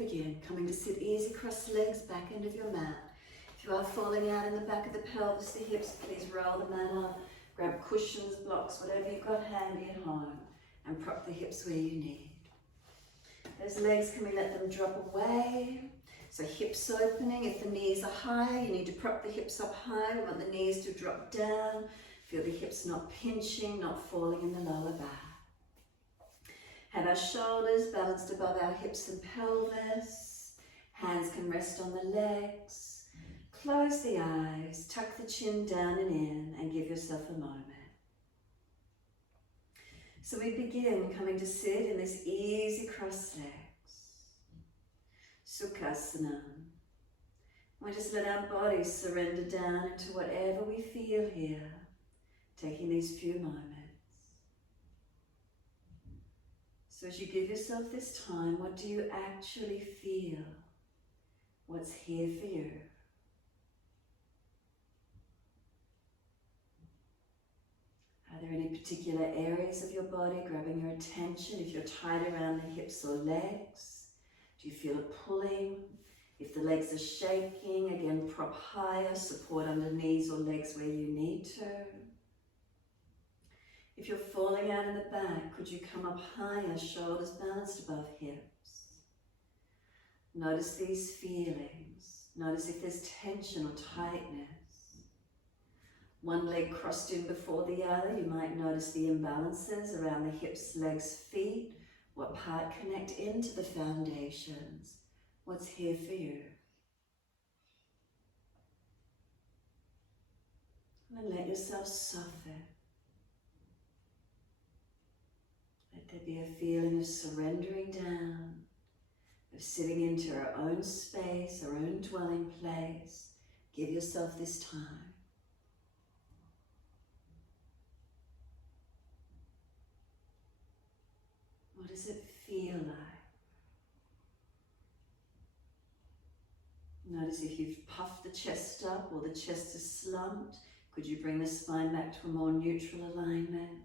begin. Coming to sit easy, cross the legs, back end of your mat. If you are falling out in the back of the pelvis, the hips, please roll the mat up. Grab cushions, blocks, whatever you've got handy at home, and prop the hips where you need. Those legs, can we let them drop away? So hips opening. If the knees are high, you need to prop the hips up high. We want the knees to drop down. Feel the hips not pinching, not falling in the lower back. Have our shoulders balanced above our hips and pelvis. Hands can rest on the legs. Close the eyes, tuck the chin down and in, and give yourself a moment. So we begin coming to sit in this easy crossed legs. Sukhasana. We just let our bodies surrender down into whatever we feel here, taking these few moments. So as you give yourself this time, what do you actually feel? What's here for you? Are there any particular areas of your body grabbing your attention? If you're tied around the hips or legs, do you feel a pulling? If the legs are shaking, again, prop higher, support under knees or legs where you need to. If you're falling out in the back, could you come up higher, shoulders balanced above hips? Notice these feelings. Notice if there's tension or tightness. One leg crossed in before the other, you might notice the imbalances around the hips, legs, feet. What part connect into the foundations? What's here for you? And then let yourself soften. Let there be a feeling of surrendering down, of sitting into our own space, our own dwelling place. Give yourself this time. What does it feel like? Notice if you've puffed the chest up or the chest is slumped, could you bring the spine back to a more neutral alignment?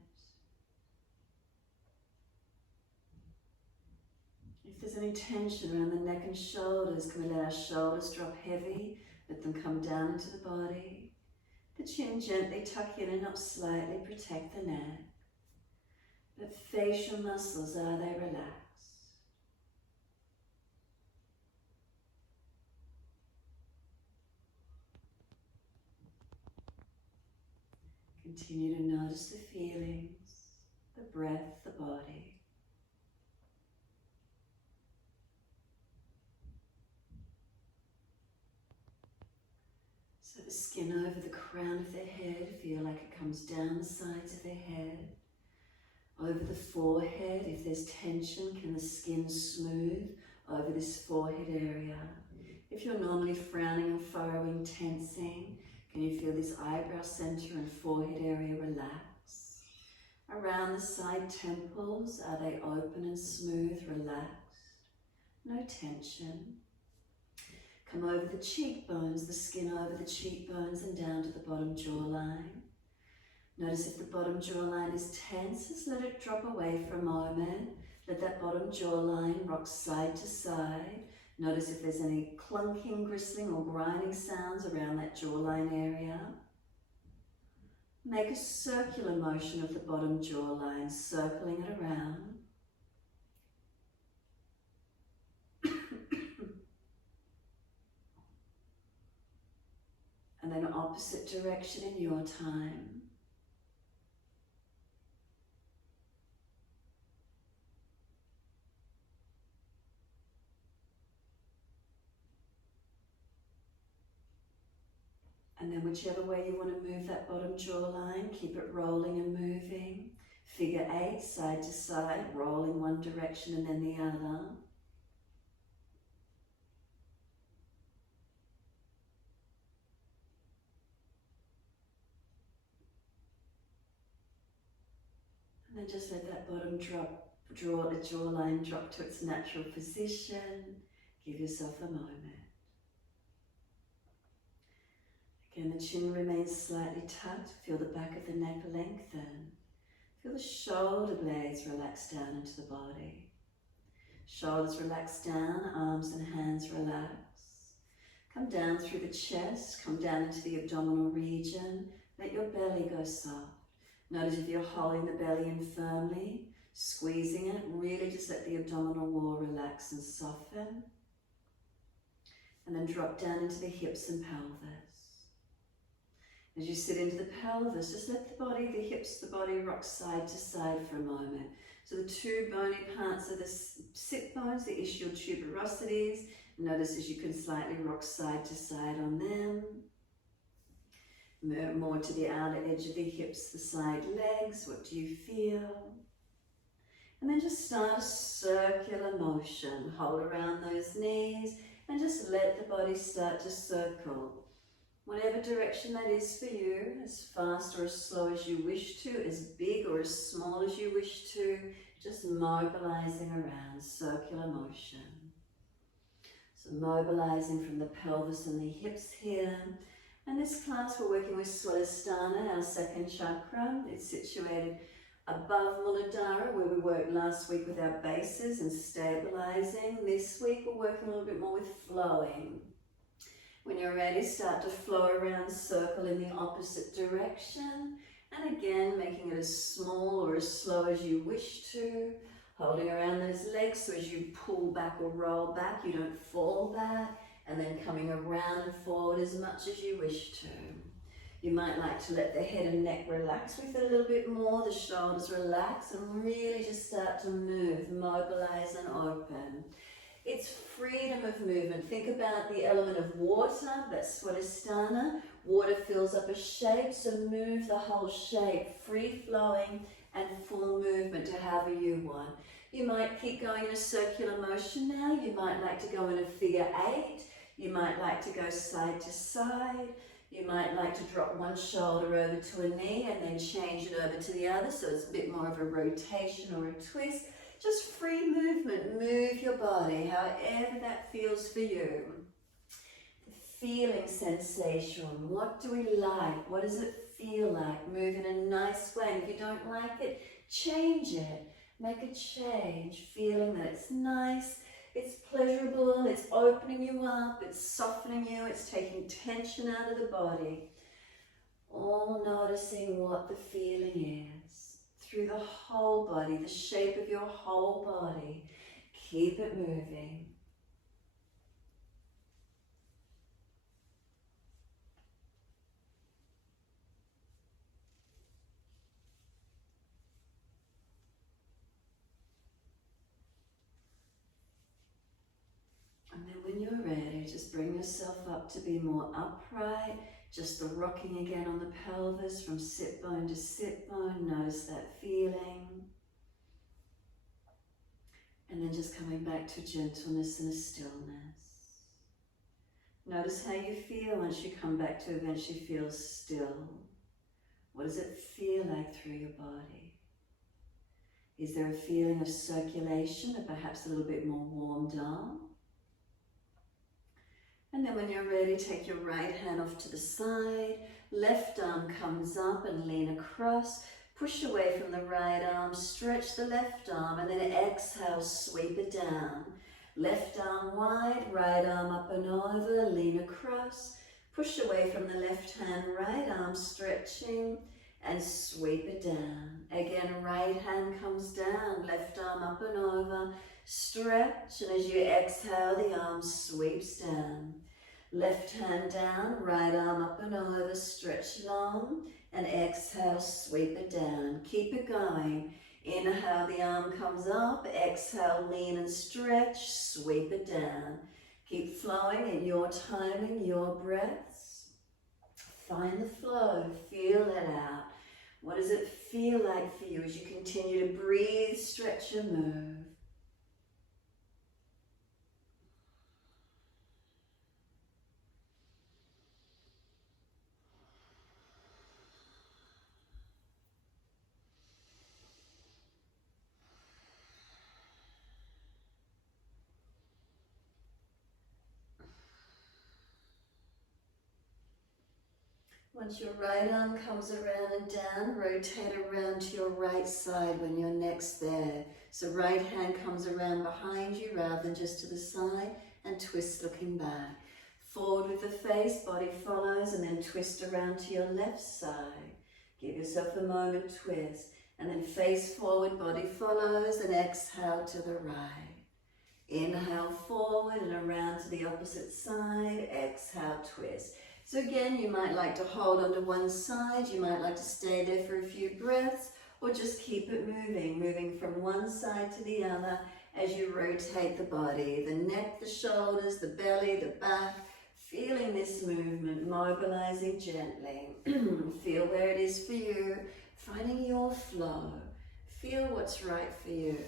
If there's any tension around the neck and shoulders, can we let our shoulders drop heavy, let them come down into the body? The chin gently tuck in and up slightly, protect the neck. The facial muscles, are they relaxed? Continue to notice the feelings, the breath, the body. So the skin over the crown of their head, feel like it comes down the sides of their head. Over the forehead, if there's tension, can the skin smooth over this forehead area? If you're normally frowning and furrowing, tensing, can you feel this eyebrow center and forehead area relax? Around the side temples, are they open and smooth, relaxed? No tension. Come over the cheekbones, the skin over the cheekbones and down to the bottom jawline. Notice if the bottom jawline is tense, just let it drop away for a moment. Let that bottom jawline rock side to side. Notice if there's any clunking, gristling or grinding sounds around that jawline area. Make a circular motion of the bottom jawline, circling it around. And then opposite direction in your time. And then whichever way you want to move that bottom jawline, keep it rolling and moving. Figure 8, side to side, rolling one direction and then the other. And then just let that bottom jawline drop to its natural position. Give yourself a moment. Again, the chin remains slightly tucked. Feel the back of the neck lengthen. Feel the shoulder blades relax down into the body. Shoulders relax down, arms and hands relax. Come down through the chest, come down into the abdominal region. Let your belly go soft. Notice if you're holding the belly in firmly, squeezing it, really just let the abdominal wall relax and soften. And then drop down into the hips and pelvis. As you sit into the pelvis, just let the body, the hips, the body rock side to side for a moment. So the two bony parts of the sit bones, the ischial tuberosities, notice as you can slightly rock side to side on them. More to the outer edge of the hips, the side legs, what do you feel? And then just start a circular motion. Hold around those knees and just let the body start to circle. Whatever direction that is for you, as fast or as slow as you wish to, as big or as small as you wish to, just mobilizing around, circular motion. So mobilizing from the pelvis and the hips here. And this class we're working with Sukhasana, our second chakra. It's situated above Muladhara, where we worked last week with our bases and stabilizing. This week we're working a little bit more with flowing. When you're ready, start to flow around, circle in the opposite direction. And again, making it as small or as slow as you wish to. Holding around those legs so as you pull back or roll back, you don't fall back. And then coming around and forward as much as you wish to. You might like to let the head and neck relax with it a little bit more, the shoulders relax, and really just start to move, mobilize and open. It's freedom of movement. Think about the element of water, that's Sukhasana. Water fills up a shape, so move the whole shape, free flowing and full movement to however you want. You might keep going in a circular motion now. You might like to go in a figure 8. You might like to go side to side. You might like to drop one shoulder over to a knee and then change it over to the other, so it's a bit more of a rotation or a twist. Just free movement, move your body, however that feels for you. The feeling sensation, what do we like? What does it feel like? Move in a nice way, and if you don't like it, change it. Make a change, feeling that it's nice, it's pleasurable, it's opening you up, it's softening you, it's taking tension out of the body. All noticing what the feeling is. Through the whole body, the shape of your whole body. Keep it moving. And then when you're ready, just bring yourself up to be more upright. Just the rocking again on the pelvis from sit bone to sit bone. Notice that feeling. And then just coming back to gentleness and a stillness. Notice how you feel once you come back to eventually feel still. What does it feel like through your body? Is there a feeling of circulation, or perhaps a little bit more warmed up? And then when you're ready, take your right hand off to the side, left arm comes up and lean across, push away from the right arm, stretch the left arm, and then exhale, sweep it down. Left arm wide, right arm up and over, lean across, push away from the left hand, right arm stretching, and sweep it down. Again, right hand comes down, left arm up and over, stretch, and as you exhale, the arm sweeps down. Left hand down, right arm up and over, stretch long, and exhale, sweep it down. Keep it going. Inhale, the arm comes up, exhale, lean and stretch, sweep it down. Keep flowing in your timing, your breaths. Find the flow, feel it out. What does it feel like for you as you continue to breathe, stretch and move? Once your right arm comes around and down, rotate around to your right side when you're next there. So right hand comes around behind you rather than just to the side, and twist looking back. Forward with the face, body follows, and then twist around to your left side. Give yourself a moment, twist, and then face forward, body follows, and exhale to the right. Inhale forward and around to the opposite side, exhale, twist. So again, you might like to hold onto one side, you might like to stay there for a few breaths, or just keep it moving, moving from one side to the other as you rotate the body, the neck, the shoulders, the belly, the back, feeling this movement, mobilizing gently. Feel where it is for you, finding your flow. Feel what's right for you.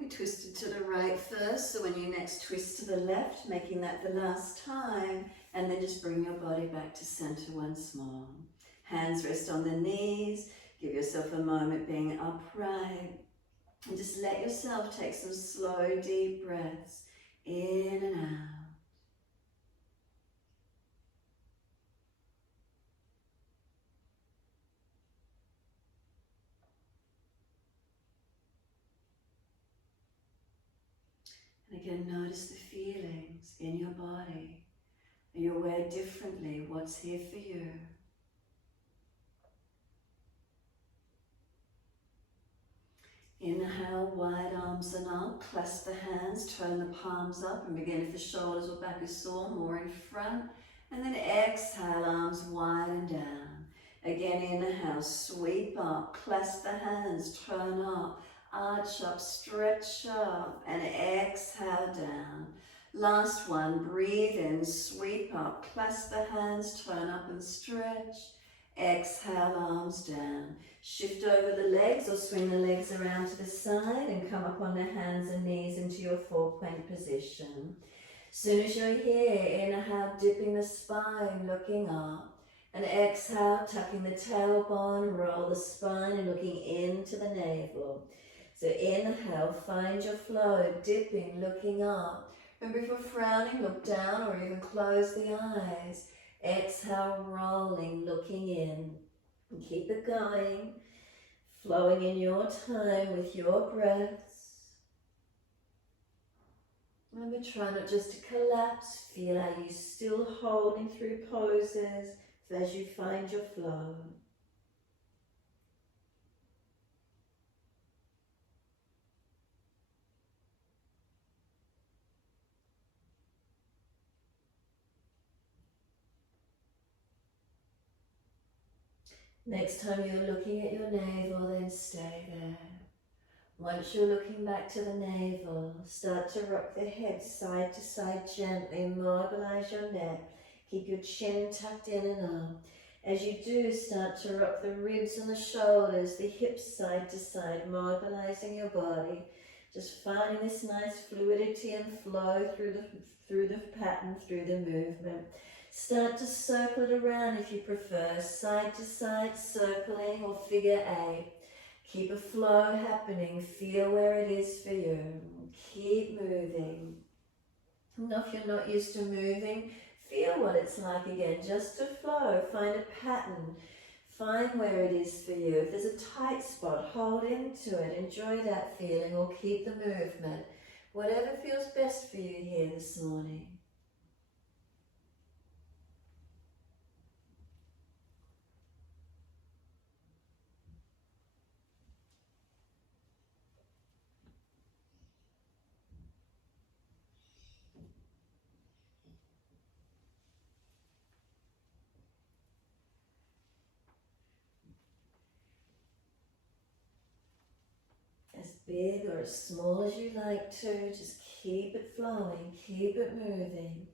We twisted to the right first, so when you next twist to the left, making that the last time, and then just bring your body back to center once more. Hands rest on the knees, give yourself a moment being upright, and just let yourself take some slow, deep breaths in and out. And again, notice the feelings in your body. Are you aware differently what's here for you? Inhale, wide arms and up, clasp the hands, turn the palms up, and begin if the shoulders or back is sore, more in front. And then exhale, arms wide and down. Again, inhale, sweep up, clasp the hands, turn up, arch up, stretch up, and exhale down. Last one, breathe in, sweep up, clasp the hands, turn up and stretch. Exhale, arms down. Shift over the legs or swing the legs around to the side and come up on the hands and knees into your four-point position. Soon as you're here, inhale, dipping the spine, looking up. And exhale, tucking the tailbone, roll the spine and looking into the navel. So inhale, find your flow, dipping, looking up. Remember, if you're frowning, look down or even close the eyes. Exhale, rolling, looking in. And keep it going, flowing in your time with your breaths. Remember, try not just to collapse. Feel how you're still holding through poses as you find your flow. Next time you're looking at your navel, then stay there. Once you're looking back to the navel, start to rock the head side to side gently, mobilize your neck, keep your chin tucked in and up. As you do, start to rock the ribs and the shoulders, the hips side to side, mobilizing your body. Just finding this nice fluidity and flow through the pattern, through the movement. Start to circle it around if you prefer, side to side, circling or figure eight. Keep a flow happening, feel where it is for you. Keep moving. And if you're not used to moving, feel what it's like again, just to flow, find a pattern, find where it is for you. If there's a tight spot, hold into it, enjoy that feeling or keep the movement. Whatever feels best for you here this morning. As big or as small as you like to, just keep it flowing, keep it moving.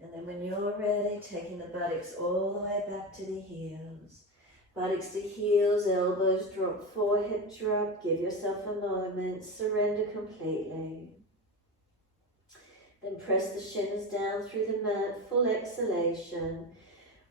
And then when you're ready, taking the buttocks all the way back to the heels. Buttocks to heels, elbows drop, forehead drop, give yourself a moment, surrender completely. Then press the shins down through the mat, full exhalation.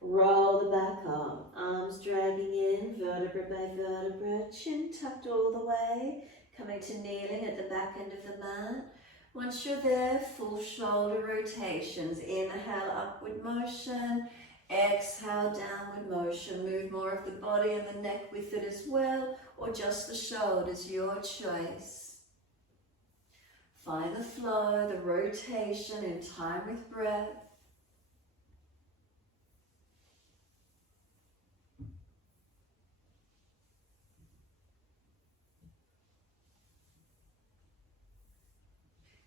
Roll the back up, arms dragging in, vertebra by vertebra, chin tucked all the way, coming to kneeling at the back end of the mat. Once you're there, full shoulder rotations. Inhale, upward motion. Exhale, downward motion. Move more of the body and the neck with it as well, or just the shoulders, your choice. Find the flow, the rotation in time with breath.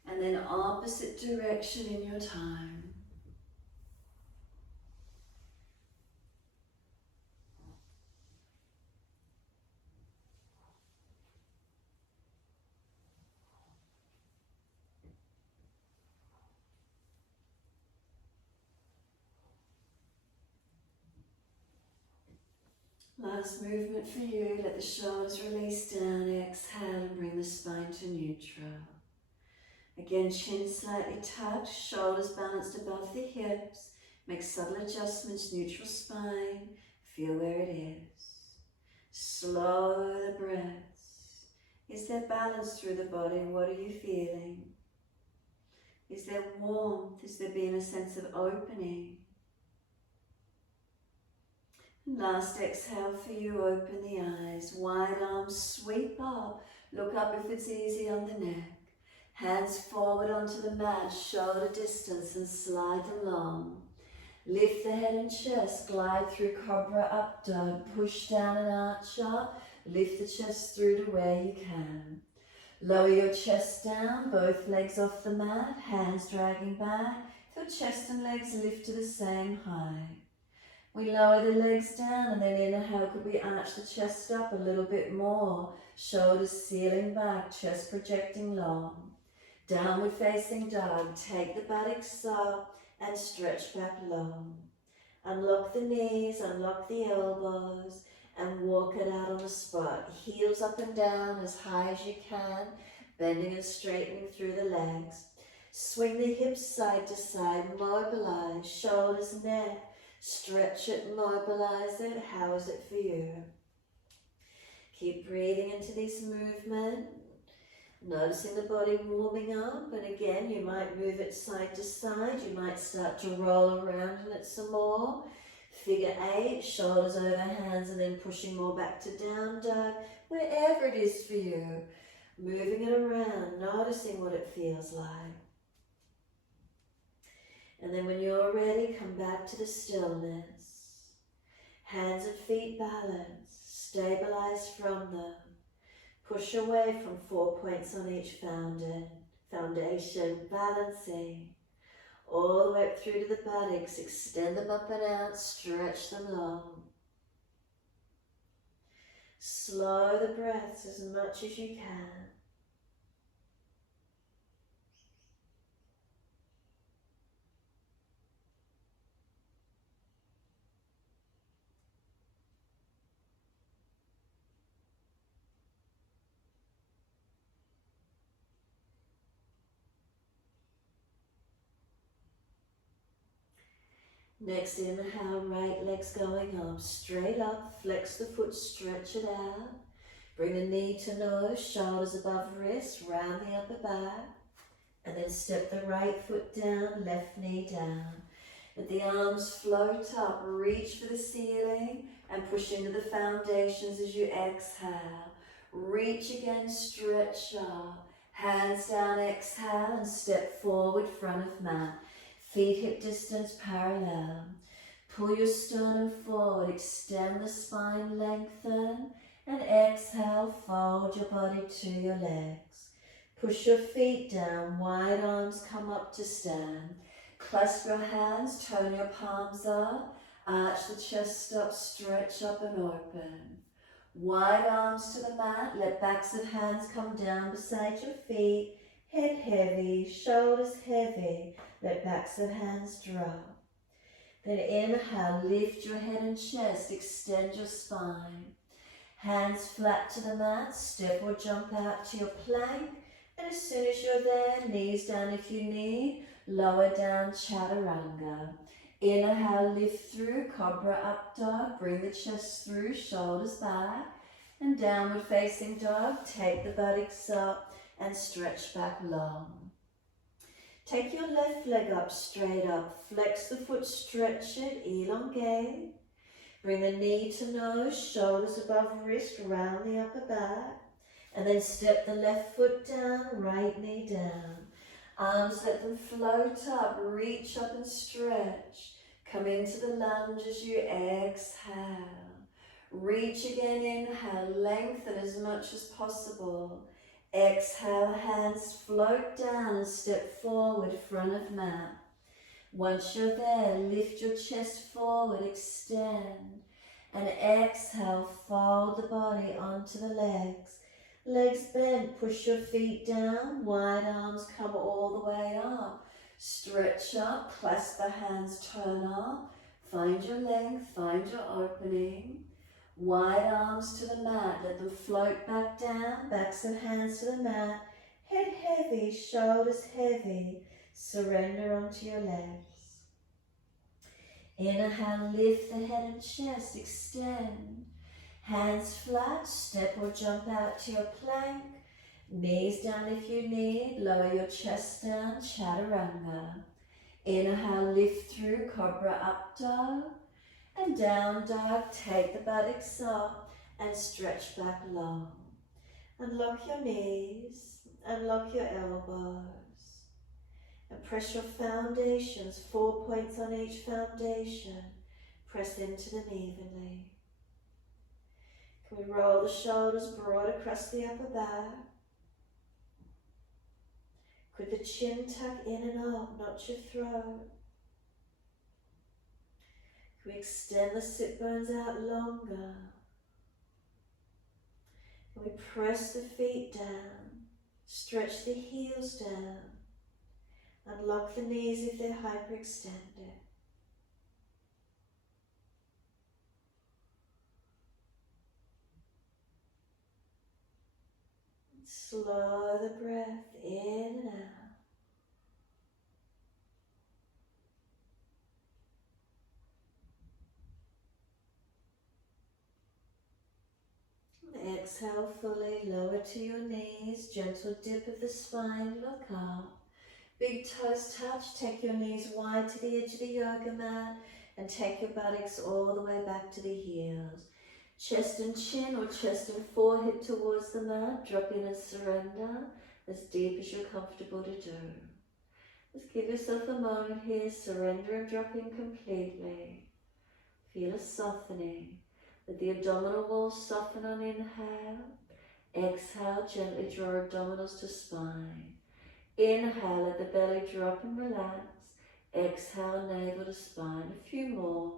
And then opposite direction in your time. Last movement for you. Let the shoulders release down. Exhale and bring the spine to neutral. Again, chin slightly tucked, shoulders balanced above the hips. Make subtle adjustments, neutral spine. Feel where it is. Slow the breaths. Is there balance through the body? What are you feeling? Is there warmth? Is there being a sense of opening? Last exhale for you, open the eyes. Wide arms sweep up. Look up if it's easy on the neck. Hands forward onto the mat, shoulder distance, and slide along. Lift the head and chest, glide through cobra up dog, push down and arch up. Lift the chest through to where you can. Lower your chest down, both legs off the mat, hands dragging back. Feel chest and legs lift to the same height. We lower the legs down and then inhale, could we arch the chest up a little bit more? Shoulders sealing back, chest projecting long. Downward facing dog, take the buttocks up and stretch back long. Unlock the knees, unlock the elbows and walk it out on the spot. Heels up and down as high as you can, bending and straightening through the legs. Swing the hips side to side, mobilize, shoulders, neck. Stretch it, mobilize it. How is it for you? Keep breathing into this movement. Noticing the body warming up. And again, you might move it side to side. You might start to roll around in it some more. Figure 8, shoulders over hands and then pushing more back to down dog. Wherever it is for you. Moving it around, noticing what it feels like. And then when you're ready, come back to the stillness. Hands and feet balanced, stabilize from them. Push away from 4 points on each foundation, balancing. All the way up through to the buttocks, extend them up and out, stretch them long. Slow the breaths as much as you can. Next inhale, right leg's going up, straight up, flex the foot, stretch it out. Bring the knee to nose, shoulders above wrist, round the upper back. And then step the right foot down, left knee down. Let the arms float up, reach for the ceiling and push into the foundations as you exhale. Reach again, stretch up. Hands down, exhale and step forward, front of mat. Feet hip distance parallel. Pull your sternum forward, extend the spine, lengthen, and exhale, fold your body to your legs. Push your feet down, wide arms come up to stand. Clasp your hands, turn your palms up, arch the chest up, stretch up and open. Wide arms to the mat, let backs of hands come down beside your feet. Head heavy, shoulders heavy, let backs of hands drop. Then inhale, lift your head and chest, extend your spine. Hands flat to the mat, step or jump out to your plank. And as soon as you're there, knees down if you need, lower down chaturanga. Inhale, lift through, Cobra Up Dog. Bring the chest through, shoulders back. And Downward Facing Dog. Take the buttocks up and stretch back long. Take your left leg up, straight up. Flex the foot, stretch it, elongate. Bring the knee to nose, shoulders above wrist, round the upper back. And then step the left foot down, right knee down. Arms, let them float up, reach up and stretch. Come into the lunge as you exhale. Reach again, inhale, lengthen as much as possible. Exhale, hands float down and step forward, front of mat. Once you're there, lift your chest forward, extend. And exhale, fold the body onto the legs. Legs bent, push your feet down, wide arms come all the way up. Stretch up, clasp the hands, turn up. Find your length, find your opening. Wide arms to the mat, let them float back down, backs of hands to the mat. Head heavy, shoulders heavy, surrender onto your legs. Inhale, lift the head and chest, extend. Hands flat, step or jump out to your plank. Knees down if you need, lower your chest down, chaturanga. Inhale, lift through, Cobra Up Dog. And Down Dog, take the buttocks up and stretch back long. Unlock your knees, unlock your elbows. And press your foundations, 4 points on each foundation. Press into them evenly. Can we roll the shoulders broad across the upper back? Could the chin tuck in and up, not your throat? Can we extend the sit bones out longer? Can we press the feet down, stretch the heels down, unlock the knees if they're hyperextended. Slow the breath in and out. Exhale fully, lower to your knees, gentle dip of the spine, look up. Big toes touch, take your knees wide to the edge of the yoga mat and take your buttocks all the way back to the heels. Chest and chin or chest and forehead towards the mat, drop in and surrender as deep as you're comfortable to do. Just give yourself a moment here, surrender and drop in completely. Feel a softening. Let the abdominal walls soften on inhale. Exhale, gently draw abdominals to spine. Inhale, let the belly drop and relax. Exhale, navel to spine. A few more.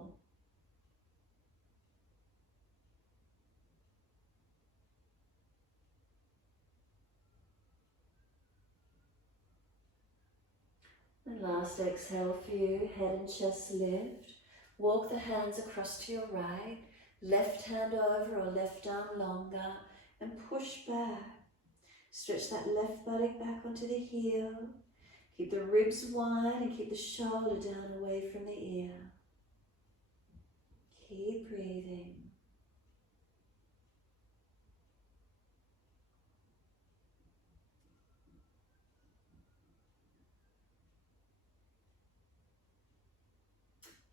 And last exhale for you, head and chest lift. Walk the hands across to your right. Left hand over or left arm longer and push back. Stretch that left buttock back onto the heel. Keep the ribs wide and keep the shoulder down away from the ear. Keep breathing.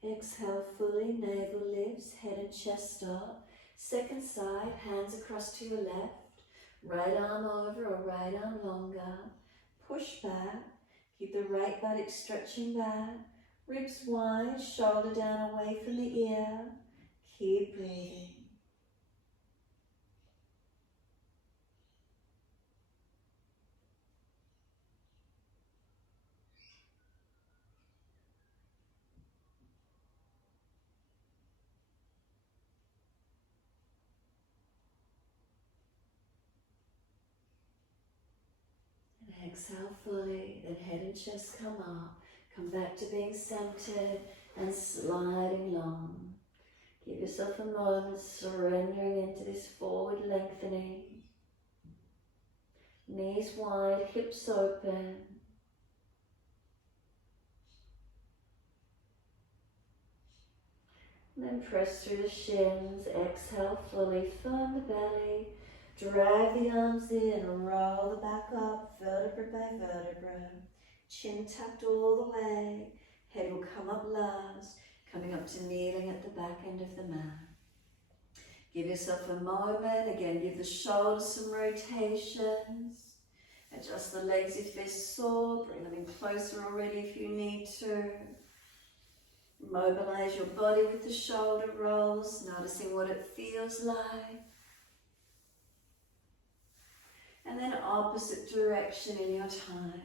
Exhale fully, navel lifts, head and chest up. Second side, hands across to your left. Right arm over or right arm longer. Push back. Keep the right buttock stretching back. Ribs wide, shoulder down away from the ear. Keep breathing. Exhale fully, then head and chest come up. Come back to being centered and sliding long. Give yourself a moment, surrendering into this forward lengthening. Knees wide, hips open. Then press through the shins, exhale fully, firm the belly, drag the arms in, roll the back up, vertebra by vertebra, chin tucked all the way, head will come up last, coming up to kneeling at the back end of the mat. Give yourself a moment, again give the shoulders some rotations, adjust the legs if they're sore, bring them in closer already if you need to. Mobilize your body with the shoulder rolls, noticing what it feels like. And then opposite direction in your time.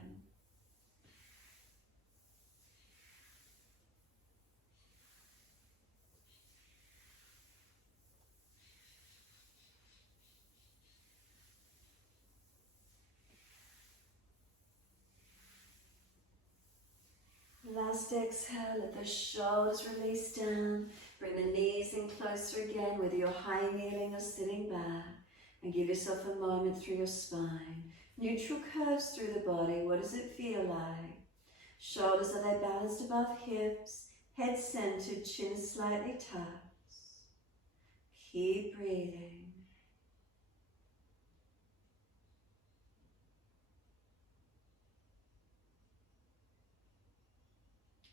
Last exhale, let the shoulders release down. Bring the knees in closer again, whether you're high kneeling or sitting back. And give yourself a moment through your spine. Neutral curves through the body. What does it feel like? Shoulders, are they balanced above hips? Head centered, chin slightly tucked. Keep breathing.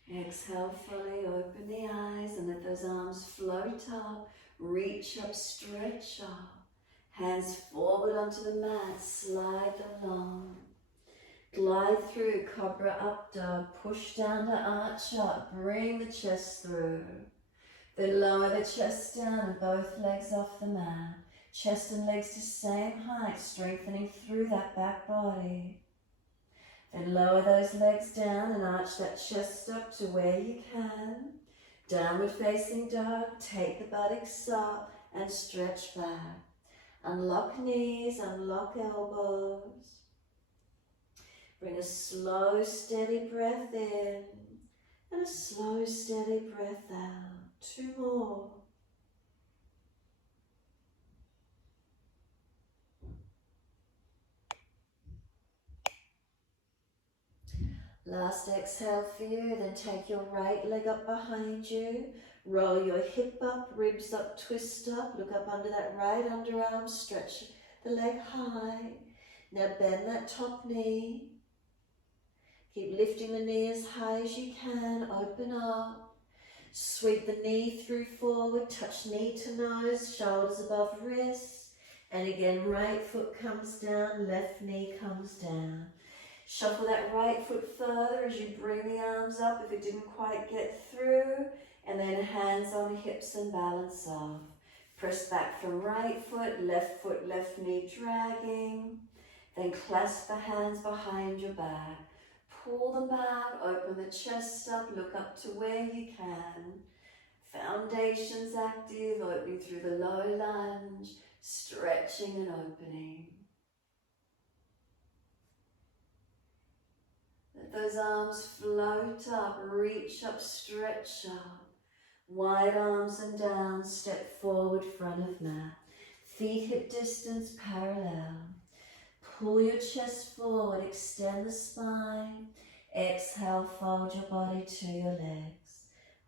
Exhale fully, open the eyes and let those arms float up, reach up, stretch up. Hands forward onto the mat, slide them long. Glide through, cobra up dog, push down to arch up, bring the chest through. Then lower the chest down and both legs off the mat. Chest and legs to same height, strengthening through that back body. Then lower those legs down and arch that chest up to where you can. Downward facing dog, take the buttocks up and stretch back. Unlock knees, unlock elbows. Bring a slow, steady breath in and a slow, steady breath out. 2 more. Last exhale for you, then take your right leg up behind you, roll your hip up, ribs up, twist up, look up under that right underarm, stretch the leg high. Now bend that top knee, keep lifting the knee as high as you can, open up, sweep the knee through forward, touch knee to nose, shoulders above wrists, and again right foot comes down, left knee comes down. Shuffle that right foot further as you bring the arms up if it didn't quite get through, and then hands on hips and balance off. Press back for right foot, left knee dragging. Then clasp the hands behind your back. Pull them back, open the chest up, look up to where you can. Foundations active, opening through the low lunge, stretching and opening. Let those arms float up, reach up, stretch up. Wide arms and down, step forward, front of mat. Feet hip distance parallel. Pull your chest forward, extend the spine. Exhale, fold your body to your legs.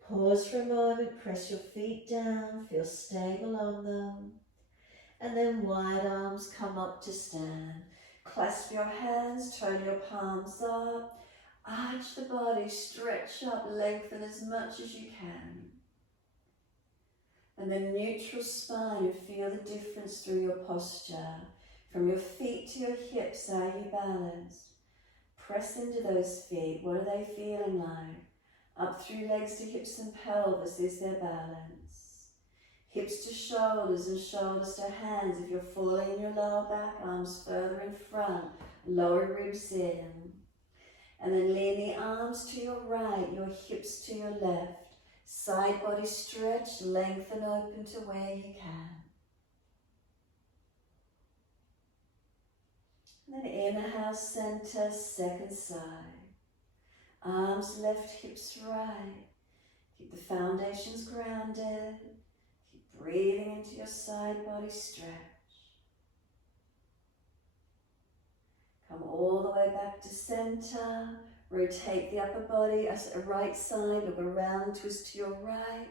Pause for a moment, press your feet down, feel stable on them. And then wide arms come up to stand. Clasp your hands, turn your palms up. Arch the body, stretch up, lengthen as much as you can. And then neutral spine and feel the difference through your posture. From your feet to your hips, are you balanced? Press into those feet, what are they feeling like? Up through legs to hips and pelvis, is there balance? Hips to shoulders and shoulders to hands. If you're falling in your lower back, arms further in front, lower ribs in. And then lean the arms to your right, your hips to your left. Side body stretch, lengthen open to where you can. And then inhale, center, second side. Arms left, hips right. Keep the foundations grounded. Keep breathing into your side body stretch. Come all the way back to center. Rotate the upper body as a right side. Look around, twist to your right.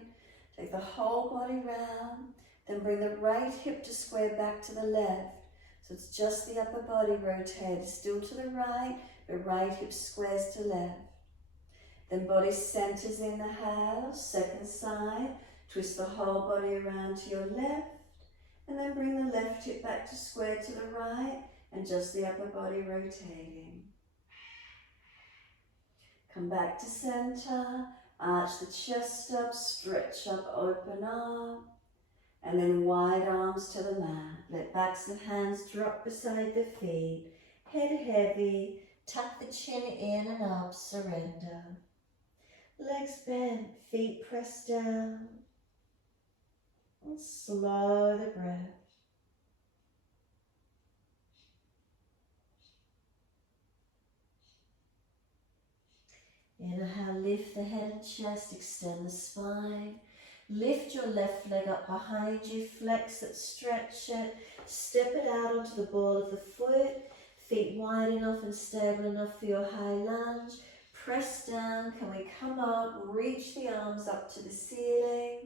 Take the whole body round, then bring the right hip to square back to the left. So it's just the upper body rotated, still to the right, but right hip squares to left. Then body centers in the house, second side, twist the whole body around to your left, and then bring the left hip back to square to the right, and just the upper body rotating. Come back to center, arch the chest up, stretch up, open up, and then wide arms to the mat. Let backs of hands drop beside the feet, head heavy, tuck the chin in and up, surrender. Legs bent, feet pressed down, and slow the breath. Inhale, lift the head and chest, extend the spine. Lift your left leg up behind you, flex it, stretch it, step it out onto the ball of the foot, feet wide enough and stable enough for your high lunge. Press down, can we come up, reach the arms up to the ceiling,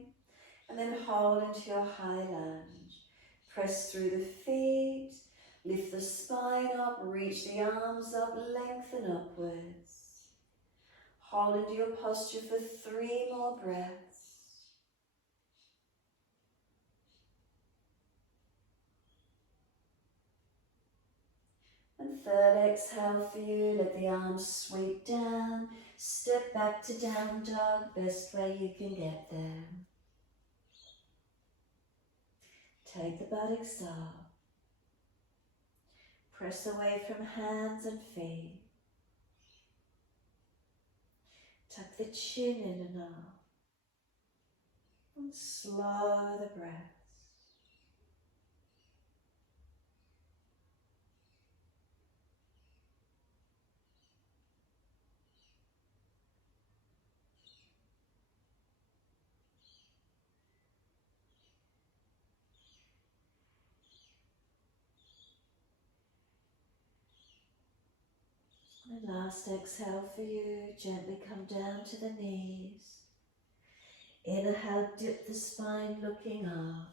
and then hold into your high lunge. Press through the feet, lift the spine up, reach the arms up, lengthen upwards. Hold into your posture for 3 more breaths. And third exhale for you, let the arms sweep down, step back to down dog, best way you can get there. Take the buttocks up. Press away from hands and feet. Tuck the chin in and up. And slow the breath. And last exhale for you, gently come down to the knees. Inhale, dip the spine looking up.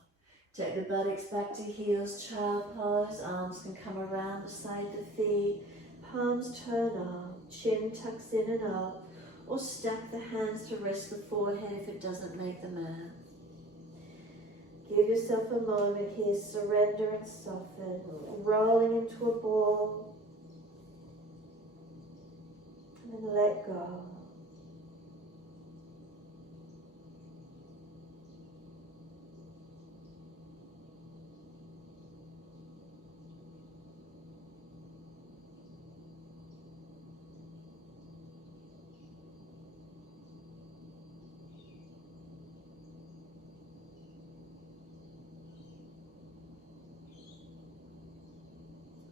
Take the buttocks back to heels, child pose. Arms can come around beside the feet. Palms turn up, chin tucks in and up. Or stack the hands to rest the forehead if it doesn't make the mat. Give yourself a moment here, surrender and soften. Rolling into a ball. And let go.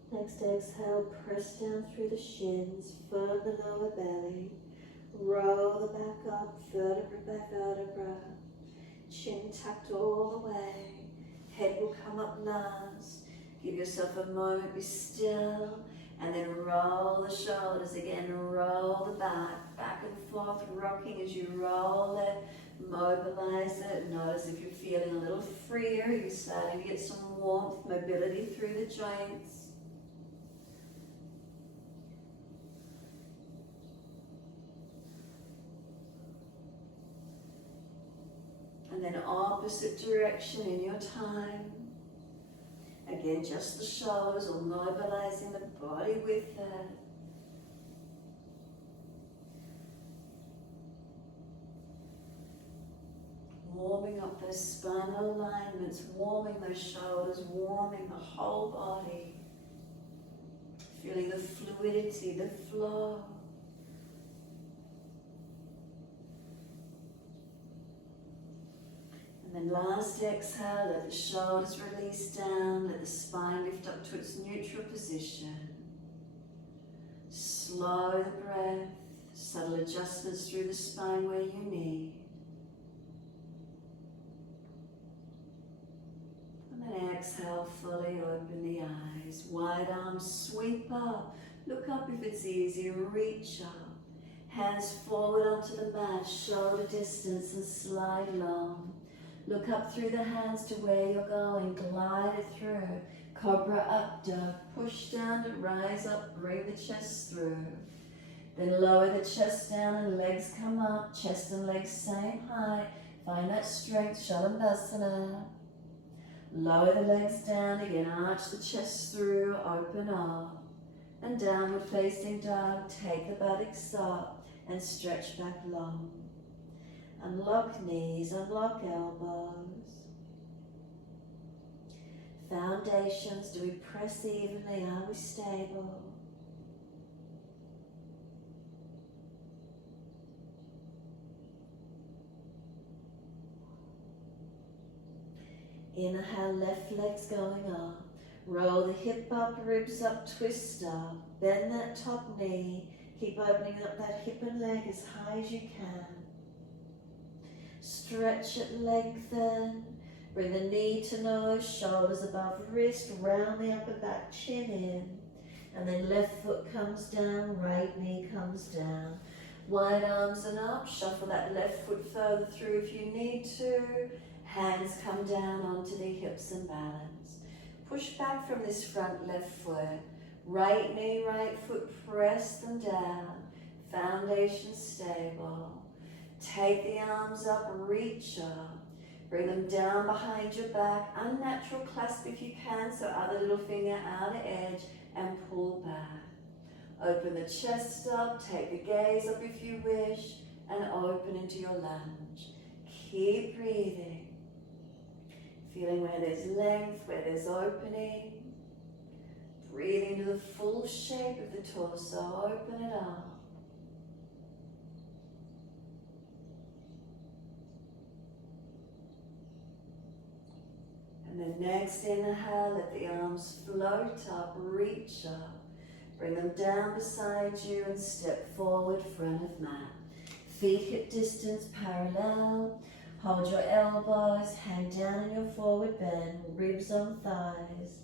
Next exhale, press down through the shins, firm the lower belly. Roll the back up, vertebra by vertebra. Chin tucked all the way. Head will come up last. Give yourself a moment, be still. And then roll the shoulders again, roll the back and forth, rocking as you roll it. Mobilize it. Notice if you're feeling a little freer, you're starting to get some warmth, mobility through the joints. And then opposite direction in your time. Again, just the shoulders or mobilizing the body with that. Warming up those spinal alignments, warming those shoulders, warming the whole body. Feeling the fluidity, the flow. And then last exhale, let the shoulders release down, let the spine lift up to its neutral position. Slow the breath, subtle adjustments through the spine where you need. And then exhale, fully open the eyes. Wide arms sweep up. Look up if it's easy, reach up. Hands forward onto the mat, shoulder distance and slide long. Look up through the hands to where you're going, glide it through. Cobra up dog, push down to rise up, bring the chest through. Then lower the chest down and legs come up, chest and legs same height. Find that strength, Shavasana. Lower the legs down again, arch the chest through, open up. And downward facing dog, take the buttocks up and stretch back long. Unlock knees, unlock elbows. Foundations, do we press evenly? Are we stable? Inhale, left leg's going up. Roll the hip up, ribs up, twist up. Bend that top knee. Keep opening up that hip and leg as high as you can. Stretch it, lengthen. Bring the knee to nose, shoulders above wrist, round the upper back, chin in. And then left foot comes down, right knee comes down. Wide arms and up, shuffle that left foot further through if you need to. Hands come down onto the hips and balance. Push back from this front left foot. Right knee, right foot, press them down. Foundation stable. Take the arms up, reach up. Bring them down behind your back. Unnatural clasp if you can, so other little finger outer edge and pull back. Open the chest up, take the gaze up if you wish, and open into your lunge. Keep breathing. Feeling where there's length, where there's opening. Breathe into the full shape of the torso, open it up. And then next inhale, let the arms float up, reach up. Bring them down beside you and step forward, front of mat. Feet hip distance parallel. Hold your elbows, hang down in your forward bend, ribs on thighs.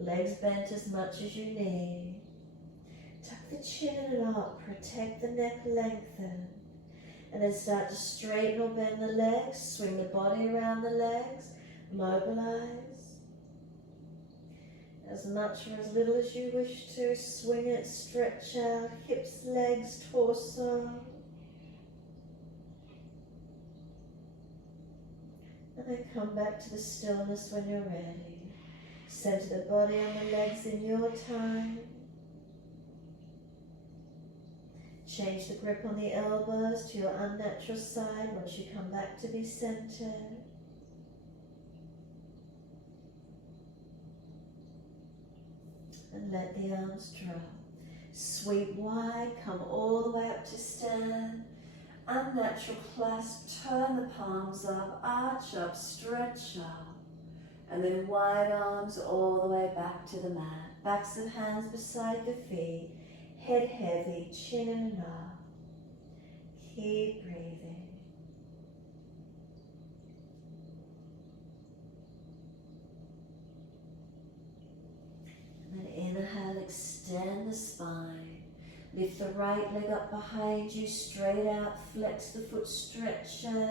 Legs bent as much as you need. Tuck the chin up, protect the neck, lengthen. And then start to straighten or bend the legs, swing the body around the legs, mobilize. As much or as little as you wish to, swing it, stretch out, hips, legs, torso. And then come back to the stillness when you're ready. Center the body on the legs in your time. Change the grip on the elbows to your unnatural side once you come back to be centered. And let the arms drop. Sweep wide, come all the way up to stand. Unnatural clasp, turn the palms up, arch up, stretch up. And then wide arms all the way back to the mat. Backs of hands beside the feet. Head heavy, chin in and up. Keep breathing. And then inhale, extend the spine. Lift the right leg up behind you, straight out, flex the foot, stretch it,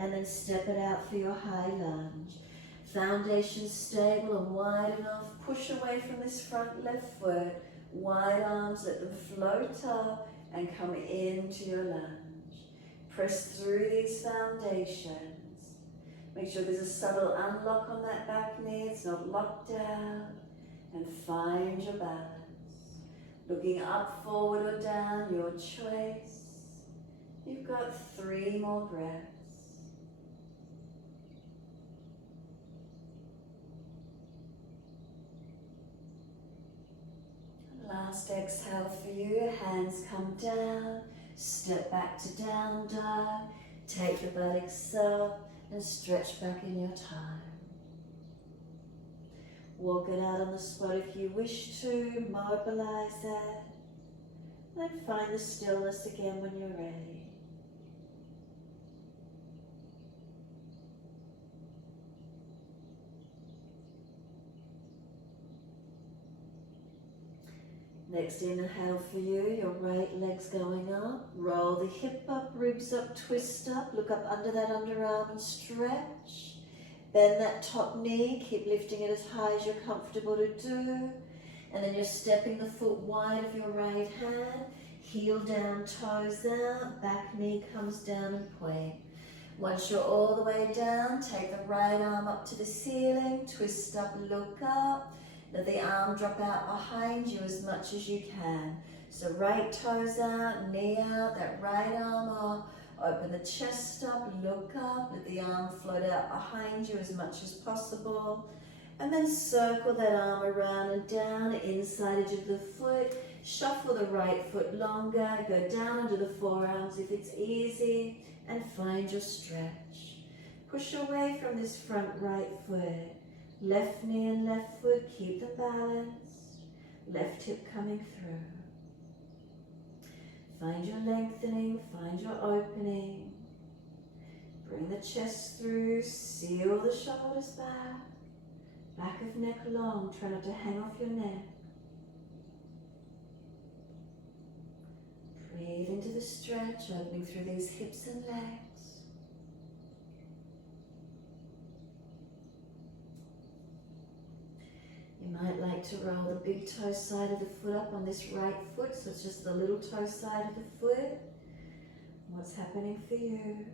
and then step it out for your high lunge. Foundation stable and wide enough. Push away from this front left foot. Wide arms, let them float up and come into your lunge. Press through these foundations. Make sure there's a subtle unlock on that back knee, it's not locked down. And find your balance. Looking up, forward or down, your choice. You've got 3 more breaths. Last exhale for you, hands come down, step back to down dog, take the buttocks up and stretch back in your time. Walk it out on the spot if you wish to, mobilize that, then find the stillness again when you're ready. Next inhale for you, your right leg's going up. Roll the hip up, ribs up, twist up. Look up under that underarm and stretch. Bend that top knee, keep lifting it as high as you're comfortable to do. And then you're stepping the foot wide of your right hand. Heel down, toes out, back knee comes down and point. Once you're all the way down, take the right arm up to the ceiling, twist up, look up. Let the arm drop out behind you as much as you can. So right toes out, knee out, that right arm up. Open the chest up, look up, let the arm float out behind you as much as possible. And then circle that arm around and down, inside edge of the foot. Shuffle the right foot longer, go down under the forearms if it's easy, and find your stretch. Push away from this front right foot. Left knee and left foot, keep them balanced. Left hip coming through. Find your lengthening, find your opening. Bring the chest through, seal the shoulders back. Back of neck long, try not to hang off your neck. Breathe into the stretch, opening through these hips and legs. You might like to roll the big toe side of the foot up on this right foot, so it's just the little toe side of the foot. What's happening for you?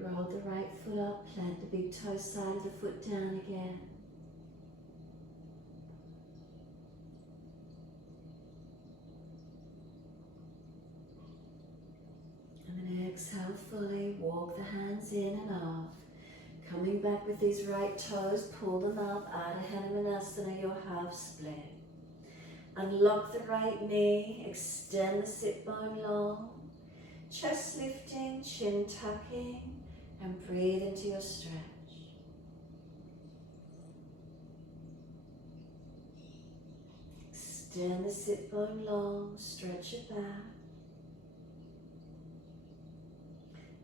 Roll the right foot up, plant the big toe side of the foot down again. And then exhale fully, walk the hands in and off. Coming back with these right toes, pull them up, Ardha Konasana, your half split. Unlock the right knee, extend the sit bone long. Chest lifting, chin tucking. And breathe into your stretch. Extend the sit bone long, stretch it back.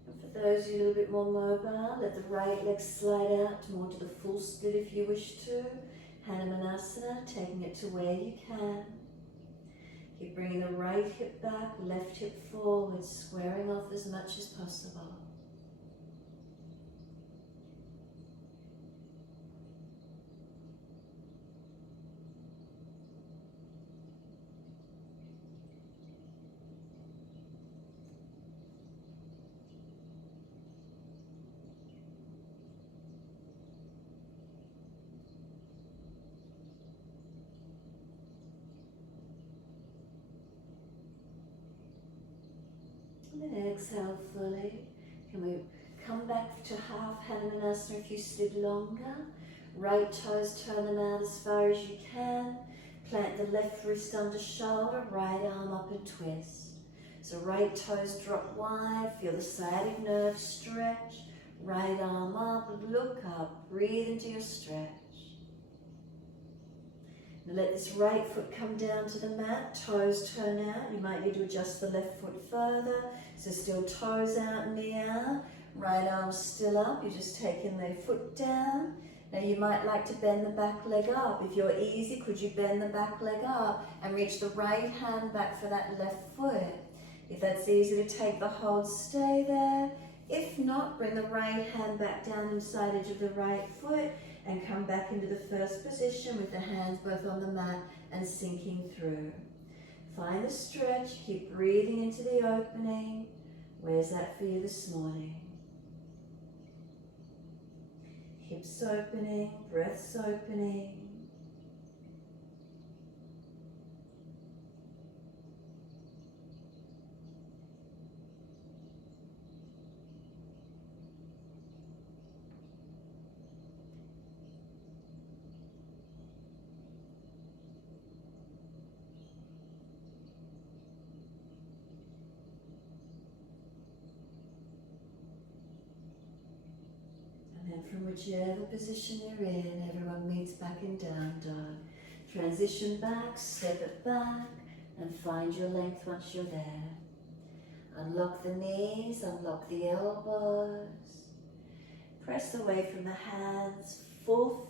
And for those of you a little bit more mobile, let the right leg slide out more to the full split if you wish to. Hanumanasana, taking it to where you can. Keep bringing the right hip back, left hip forward, squaring off as much as possible. And then exhale fully. Can we come back to half Hanumanasana if you slid longer? Right toes, turn them out as far as you can. Plant the left wrist under shoulder, right arm up and twist. So right toes drop wide, feel the sciatic nerve stretch. Right arm up, look up, breathe into your stretch. Now let this right foot come down to the mat, toes turn out. You might need to adjust the left foot further. So still toes out, knee out. Right arm still up, you're just taking the foot down. Now you might like to bend the back leg up. If you're easy, could you bend the back leg up and reach the right hand back for that left foot? If that's easy to take the hold, stay there. If not, bring the right hand back down inside edge of the right foot and come back into the first position with the hands both on the mat and sinking through. Find the stretch, keep breathing into the opening. Where's that for you this morning? Hips opening, breaths opening. And from whichever position you're in, everyone meets back in down dog. Transition back, step it back, and find your length once you're there. Unlock the knees, unlock the elbows. Press away from the hands, 4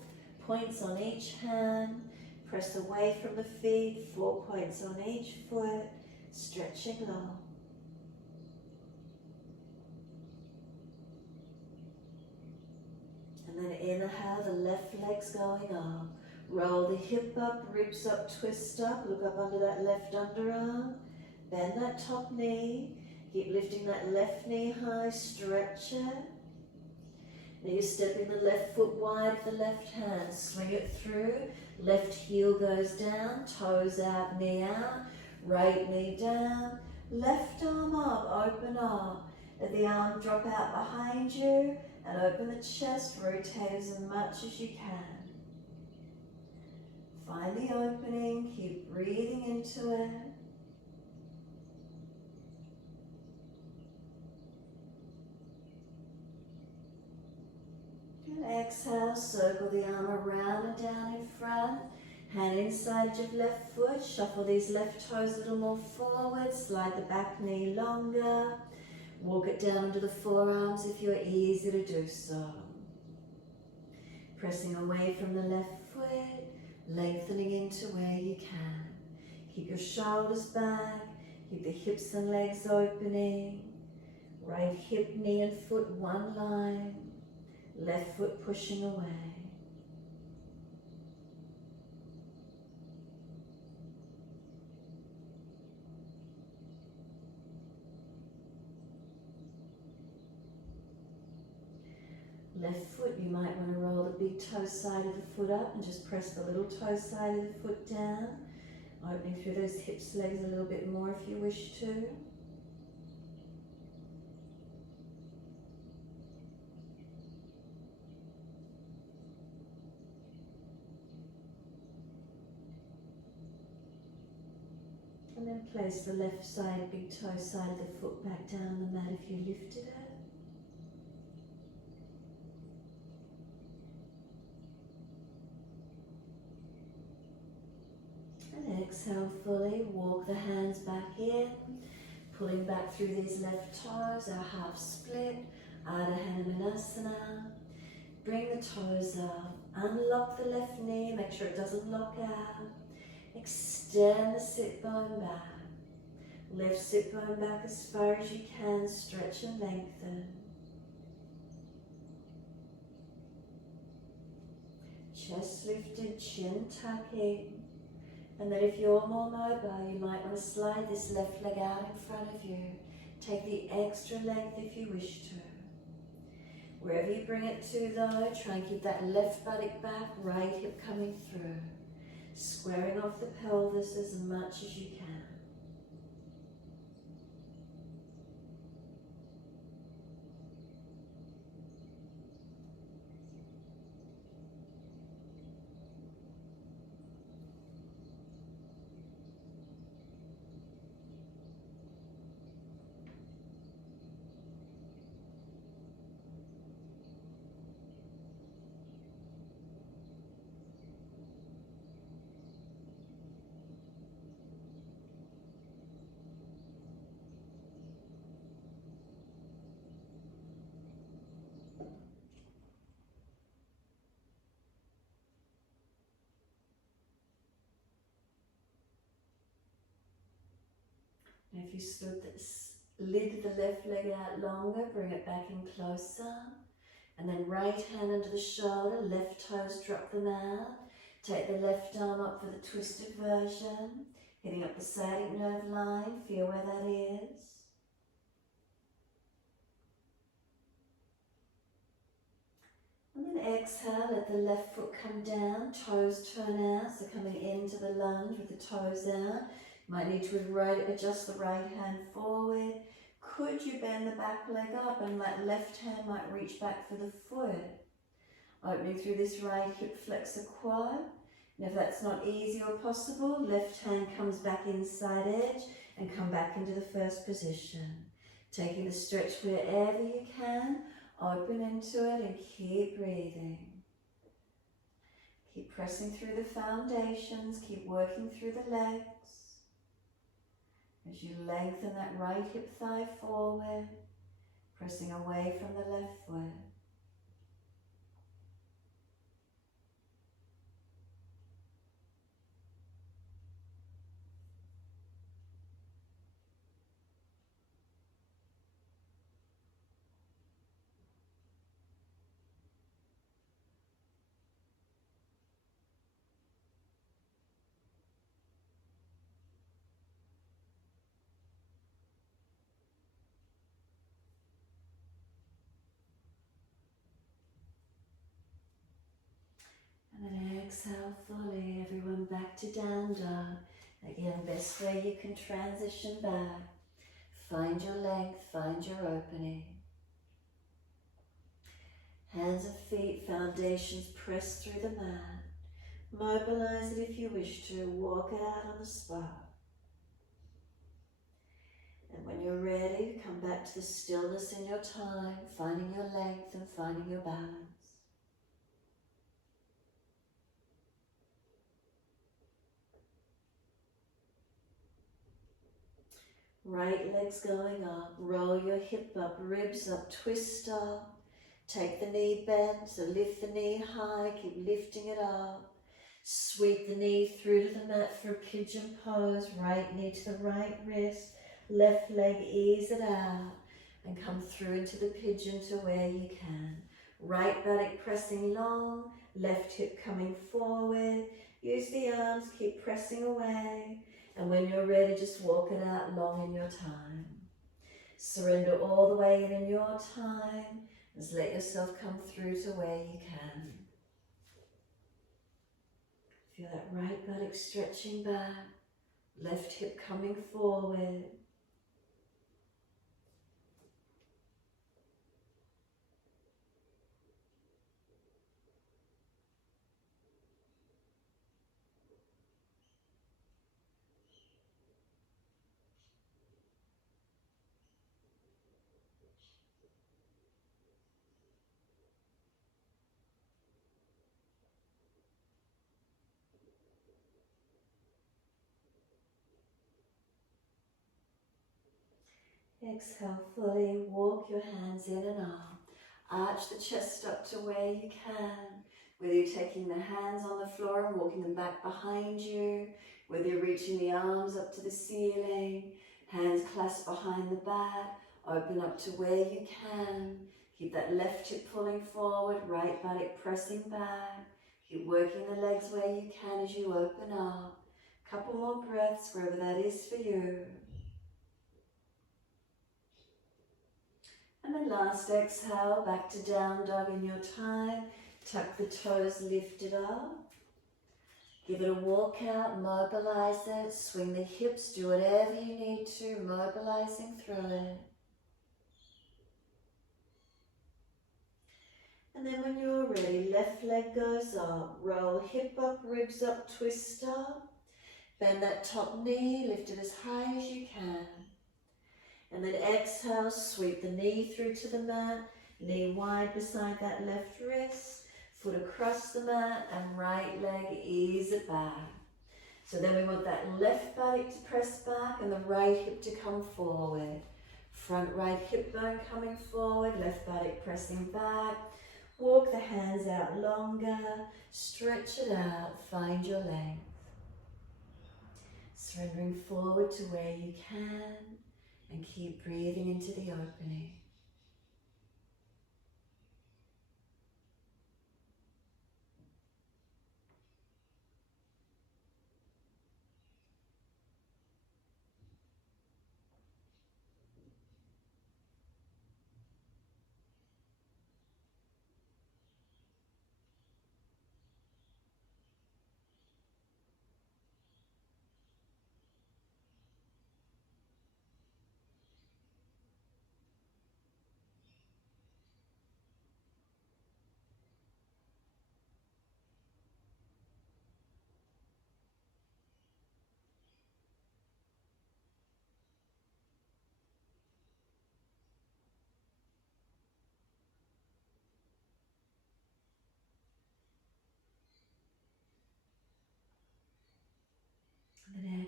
points on each hand. Press away from the feet, 4 points on each foot, stretching long. And then inhale, the left leg's going up. Roll the hip up, ribs up, twist up, look up under that left underarm. Bend that top knee, keep lifting that left knee high, stretch it. Now you're stepping the left foot wide of the left hand, swing it through, left heel goes down, toes out, knee out, right knee down, left arm up, open up. Let the arm drop out behind you and open the chest, rotate as much as you can. Find the opening, keep breathing into it. And exhale, circle the arm around and down in front. Hand inside your left foot, shuffle these left toes a little more forward, slide the back knee longer. Walk it down into the forearms if you're easy to do so. Pressing away from the left foot, lengthening into where you can. Keep your shoulders back, keep the hips and legs opening. Right hip, knee and foot one line. Left foot pushing away. Left foot, you might want to roll the big toe side of the foot up and just press the little toe side of the foot down. Opening through those hips, legs a little bit more if you wish to. And then place the left side, big toe side of the foot back down the mat if you lifted it. And exhale fully, walk the hands back in, pulling back through these left toes, our half split, Ardha Konasana. Bring the toes up, unlock the left knee, make sure it doesn't lock out. Extend the sit bone back. Left sit bone back as far as you can, stretch and lengthen. Chest lifted, chin tucking. And then if you're more mobile, you might want to slide this left leg out in front of you. Take the extra length if you wish to. Wherever you bring it to though, try and keep that left buttock back, right hip coming through. Squaring off the pelvis as much as you can. Now if you slid the left leg out longer, bring it back in closer. And then right hand under the shoulder, left toes drop them out. Take the left arm up for the twisted version. Hitting up the sciatic nerve line, feel where that is. And then exhale, let the left foot come down, toes turn out, so coming into the lunge with the toes out. Might need to adjust the right hand forward. Could you bend the back leg up and that left hand might reach back for the foot? Opening through this right hip flexor quad. And if that's not easy or possible, left hand comes back inside edge and come back into the first position. Taking the stretch wherever you can, open into it and keep breathing. Keep pressing through the foundations, keep working through the legs. As you lengthen that right hip thigh forward, pressing away from the left foot. And then exhale fully, everyone back to down dog. Again, best way you can transition back. Find your length, find your opening. Hands and feet, foundations pressed through the mat. Mobilize it if you wish to, walk it out on the spot. And when you're ready, come back to the stillness in your time, finding your length and finding your balance. Right leg's going up, roll your hip up, ribs up, twist up. Take the knee bent, so lift the knee high, keep lifting it up. Sweep the knee through to the mat for a pigeon pose, right knee to the right wrist, left leg ease it out, and come through into the pigeon to where you can. Right buttock pressing long, left hip coming forward. Use the arms, keep pressing away. And when you're ready, just walk it out long in your time. Surrender all the way in your time. Just let yourself come through to where you can. Feel that right buttock stretching back, left hip coming forward. Exhale fully, walk your hands in and out. Arch the chest up to where you can. Whether you're taking the hands on the floor and walking them back behind you, whether you're reaching the arms up to the ceiling, hands clasped behind the back, open up to where you can. Keep that left hip pulling forward, right buttock pressing back. Keep working the legs where you can as you open up. Couple more breaths wherever that is for you. And then last exhale, back to down dog in your time. Tuck the toes, lift it up. Give it a walk out, mobilize it, swing the hips, do whatever you need to, mobilizing through it. And then when you're ready, left leg goes up, roll hip up, ribs up, twist up. Bend that top knee, lift it as high as you can. And then exhale, sweep the knee through to the mat, knee wide beside that left wrist, foot across the mat, and right leg, ease it back. So then we want that left buttock to press back and the right hip to come forward. Front right hip bone coming forward, left buttock pressing back. Walk the hands out longer, stretch it out, find your length. Surrendering forward to where you can. And keep breathing into the opening.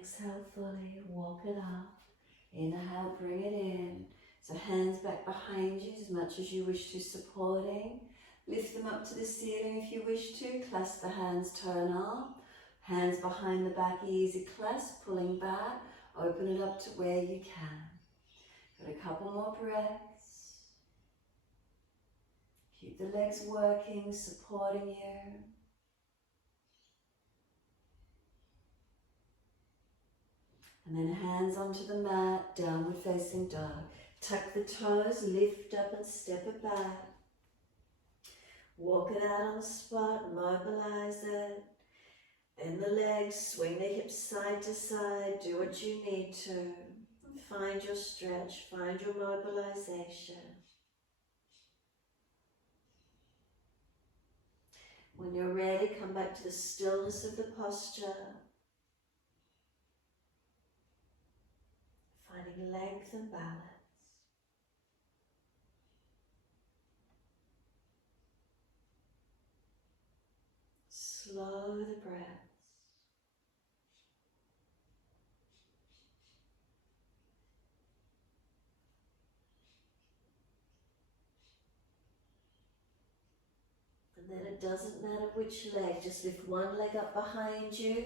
exhale fully, walk it up. Inhale, bring it in. So hands back behind you as much as you wish to, supporting. Lift them up to the ceiling if you wish to. Clasp the hands, turn up. Hands behind the back, easy clasp, pulling back. Open it up to where you can. Got a couple more breaths. Keep the legs working, supporting you. And then hands onto the mat, downward facing dog. Tuck the toes, lift up and step it back. Walk it out on the spot, mobilize it. Bend the legs, swing the hips side to side, do what you need to. Find your stretch, find your mobilization. When you're ready, come back to the stillness of the posture. Finding length and balance. Slow the breath. And then it doesn't matter which leg, just lift one leg up behind you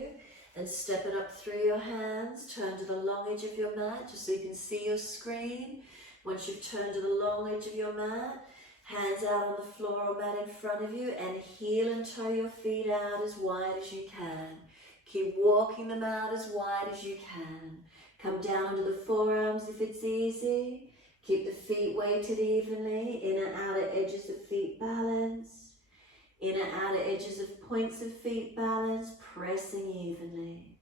and step it up through your hands. Turn to the long edge of your mat just so you can see your screen. Once you've turned to the long edge of your mat, hands out on the floor or mat in front of you, and heel and toe your feet out as wide as you can. Keep walking them out as wide as you can. Come down onto the forearms if it's easy. Keep the feet weighted evenly. Inner outer edges of feet balanced. Inner outer edges of points of feet balance, pressing evenly.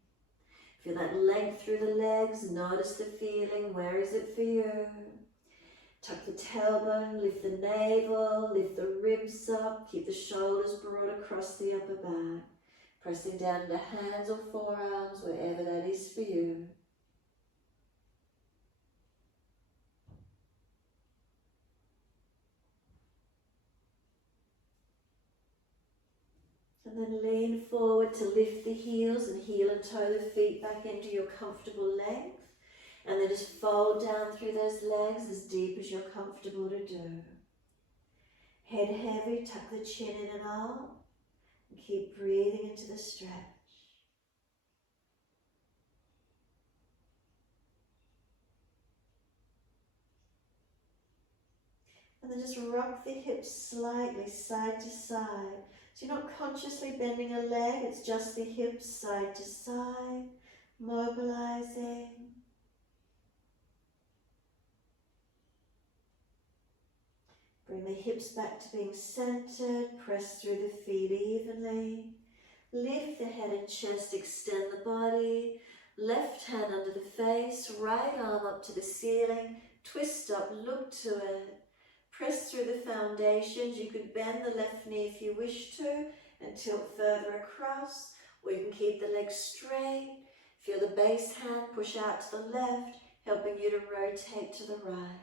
Feel that length through the legs, notice the feeling, where is it for you? Tuck the tailbone, lift the navel, lift the ribs up, keep the shoulders broad across the upper back. Pressing down into hands or forearms, wherever that is for you. And then lean forward to lift the heels and heel and toe the feet back into your comfortable length. And then just fold down through those legs as deep as you're comfortable to do. Head heavy, tuck the chin in and up. And keep breathing into the stretch. And then just rock the hips slightly side to side. So you're not consciously bending a leg, it's just the hips side to side, mobilizing. Bring the hips back to being centered, press through the feet evenly. Lift the head and chest, extend the body. Left hand under the face, right arm up to the ceiling. Twist up, look to it. Press through the foundations. You could bend the left knee if you wish to and tilt further across, or you can keep the legs straight. Feel the base hand push out to the left, helping you to rotate to the right.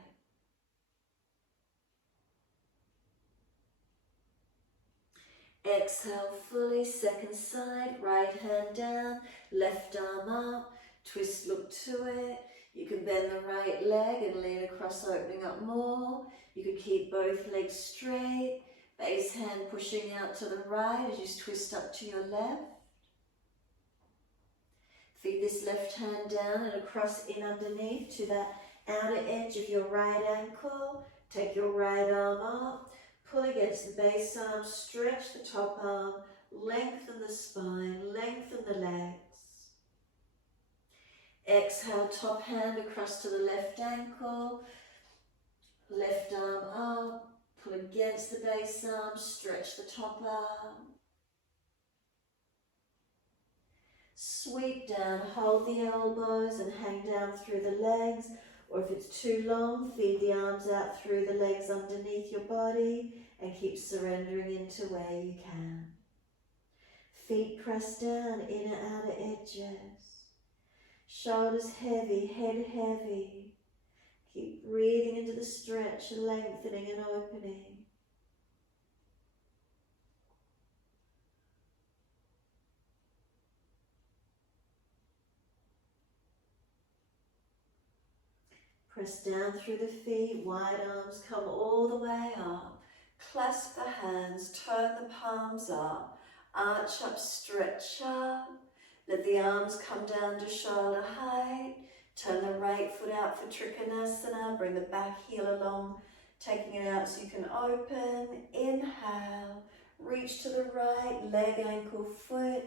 Exhale fully, second side, right hand down, left arm up, twist, look to it. You can bend the right leg and lean across, opening up more. You could keep both legs straight, base hand pushing out to the right as you twist up to your left. Feed this left hand down and across in underneath to that outer edge of your right ankle. Take your right arm up, pull against the base arm, stretch the top arm, lengthen the spine, lengthen the legs. Exhale, top hand across to the left ankle, left arm up, pull against the base arm, stretch the top arm. Sweep down, hold the elbows and hang down through the legs, or if it's too long, feed the arms out through the legs underneath your body and keep surrendering into where you can. Feet pressed down, inner outer edges. Shoulders heavy, head heavy. Keep breathing into the stretch, lengthening and opening. Press down through the feet, wide arms come all the way up. Clasp the hands, turn the palms up, arch up, stretch up. Let the arms come down to shoulder height. Turn the right foot out for Trikonasana. Bring the back heel along, taking it out so you can open. Inhale, reach to the right, leg, ankle, foot.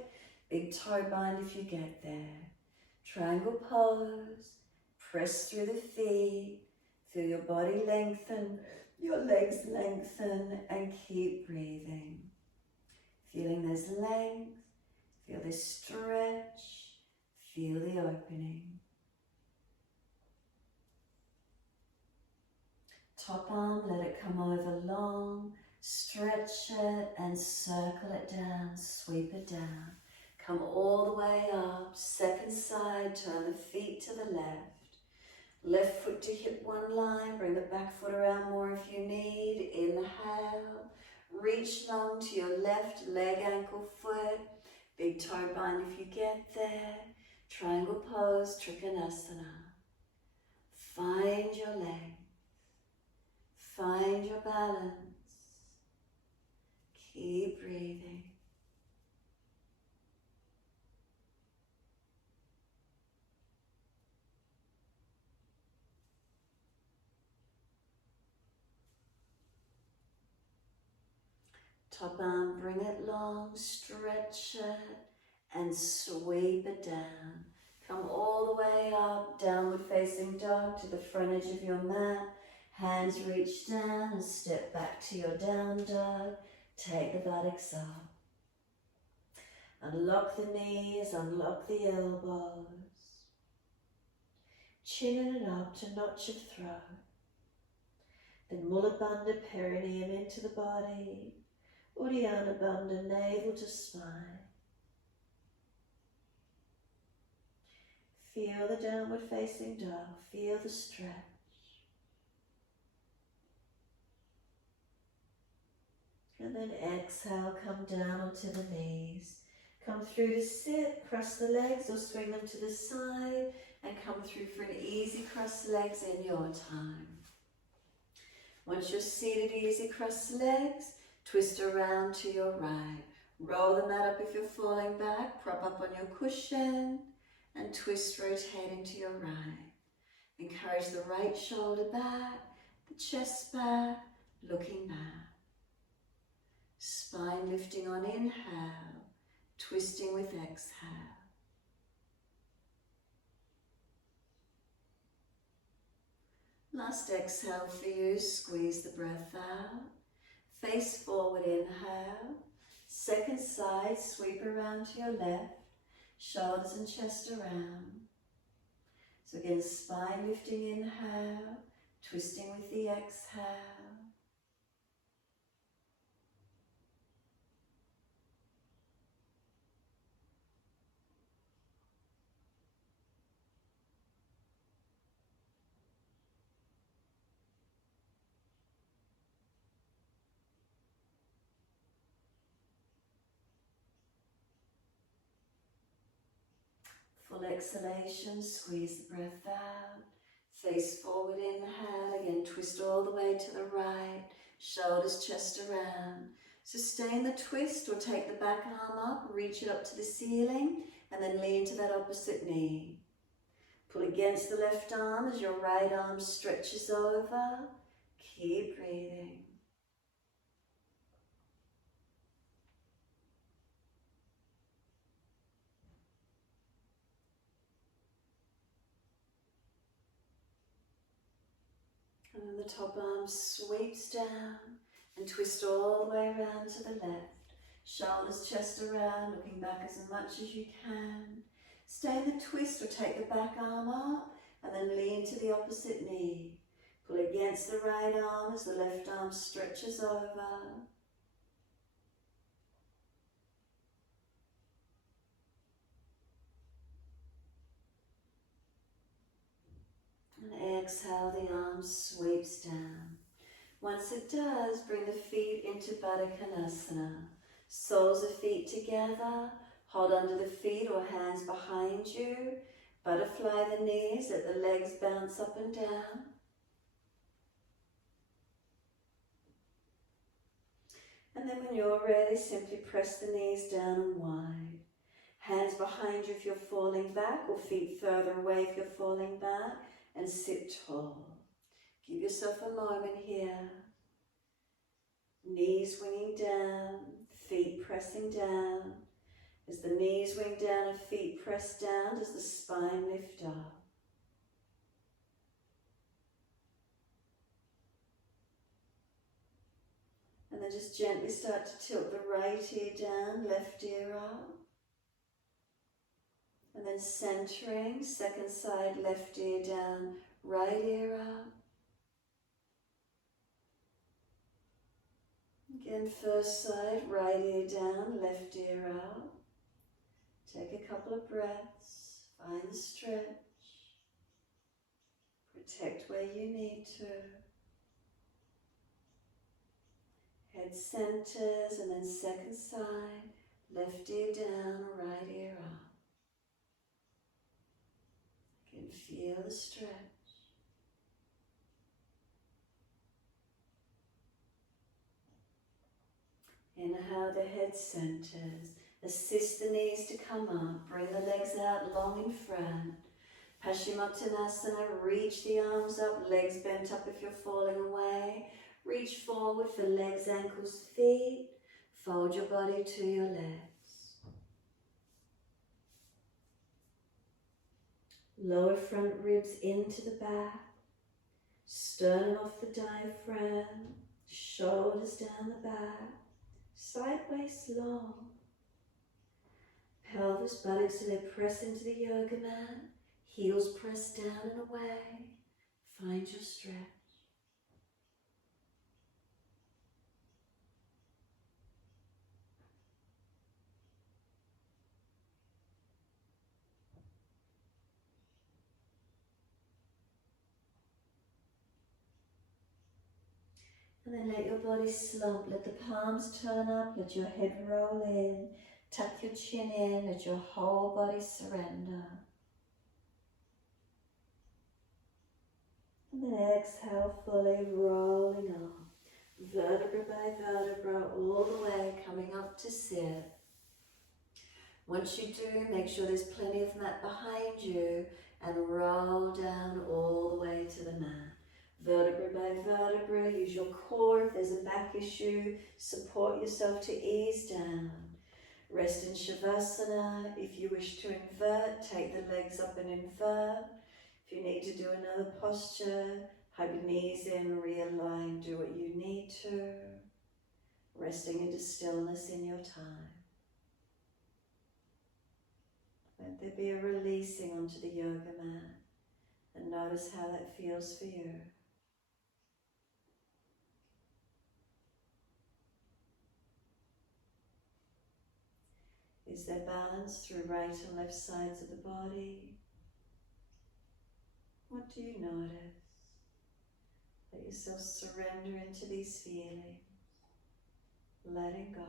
Big toe bind if you get there. Triangle pose. Press through the feet. Feel your body lengthen, your legs lengthen, and keep breathing. Feeling this length, feel this stretch, feel the opening. Top arm, let it come over long, stretch it and circle it down, sweep it down. Come all the way up, second side, turn the feet to the left. Left foot to hip one line, bring the back foot around more if you need. Inhale, reach long to your left leg, ankle, foot. Big toe bind if you get there. Triangle pose, Trikonasana. Find your length. Find your balance. Keep breathing. Top arm, bring it long, stretch it, and sweep it down. Come all the way up, downward facing dog to the front edge of your mat. Hands reach down and step back to your down dog. Take the buttocks up. Unlock the knees, unlock the elbows. Chin it up to notch of throat. Then Mula Bandha perineum into the body. Uddiyana Bandha navel to spine. Feel the downward facing dog, feel the stretch. And then exhale, come down onto the knees. Come through to sit, cross the legs or swing them to the side and come through for an easy cross the legs in your time. Once you're seated, easy cross the legs, twist around to your right. Roll the mat up if you're falling back, prop up on your cushion and twist, rotating to your right. Encourage the right shoulder back, the chest back, looking back. Spine lifting on inhale, twisting with exhale. Last exhale for you, squeeze the breath out. Face forward, inhale. Second side, sweep around to your left. Shoulders and chest around. So again, spine lifting, inhale. Twisting with the exhale. Full exhalation, squeeze the breath out. Face forward, inhale. Again, twist all the way to the right. Shoulders, chest around. Sustain the twist or take the back arm up, reach it up to the ceiling, and then lean to that opposite knee. Pull against the left arm as your right arm stretches over. Keep breathing. And then the top arm sweeps down and twist all the way around to the left. Shoulders, chest around, looking back as much as you can. Stay in the twist or take the back arm up and then lean to the opposite knee. Pull against the right arm as the left arm stretches over. And exhale, the arm sweeps down. Once it does, bring the feet into Baddha Konasana. Soles of feet together, hold under the feet or hands behind you. Butterfly the knees, let the legs bounce up and down. And then when you're ready, simply press the knees down and wide. Hands behind you if you're falling back, or feet further away if you're falling back, and sit tall. Give yourself a moment here. Knees winging down, feet pressing down. As the knees wing down and feet press down, does the spine lift up? And then just gently start to tilt the right ear down, left ear up. And then centering, second side, left ear down, right ear up. Again, first side, right ear down, left ear out. Take a couple of breaths, find the stretch. Protect where you need to. Head centers, and then second side, left ear down, right ear up. Again, feel the stretch. Inhale, the head centers. Assist the knees to come up. Bring the legs out long in front. Paschimottanasana, reach the arms up, legs bent up if you're falling away. Reach forward for legs, ankles, feet. Fold your body to your legs. Lower front ribs into the back. Sternum off the diaphragm. Shoulders down the back. Sideways long. Pelvis, buttocks, so they press into the yoga mat. Heels press down and away. Find your stretch. And then let your body slump. Let the palms turn up. Let your head roll in. Tuck your chin in. Let your whole body surrender. And then exhale fully, rolling up. Vertebra by vertebra, all the way, coming up to sit. Once you do, make sure there's plenty of mat behind you and roll down all the way to the mat. Vertebra by vertebra, use your core if there's a back issue, support yourself to ease down. Rest in Shavasana. If you wish to invert, take the legs up and invert. If you need to do another posture, hug your knees in, realign, do what you need to. Resting into stillness in your time. Let there be a releasing onto the yoga mat, and notice how that feels for you. Is there balance through right and left sides of the body? What do you notice? Let yourself surrender into these feelings, letting go.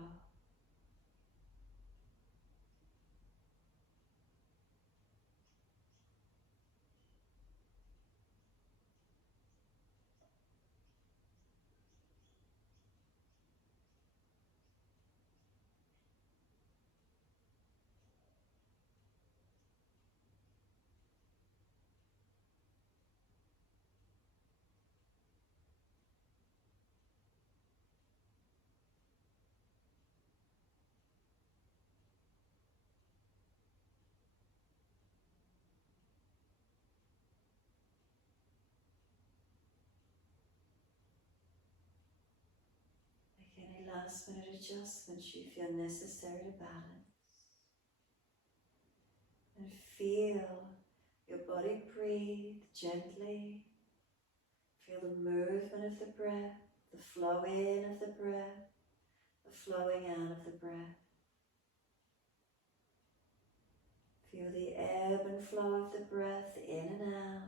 Make any last minute adjustments you feel necessary to balance. And feel your body breathe gently. Feel the movement of the breath, the flow in of the breath, the flowing out of the breath. Feel the ebb and flow of the breath in and out.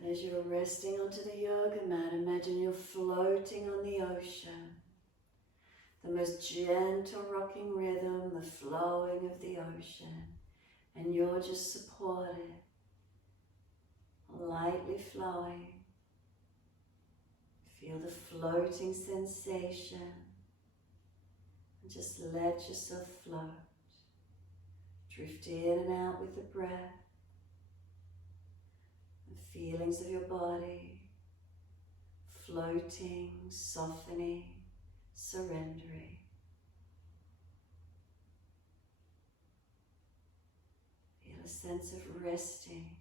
And as you're resting onto the yoga mat, imagine you're floating on the ocean. most gentle rocking rhythm, the flowing of the ocean, and you're just supported, lightly flowing. Feel the floating sensation, and just let yourself float. Drift in and out with the breath, the feelings of your body, floating, softening, surrendering. Feel a sense of resting.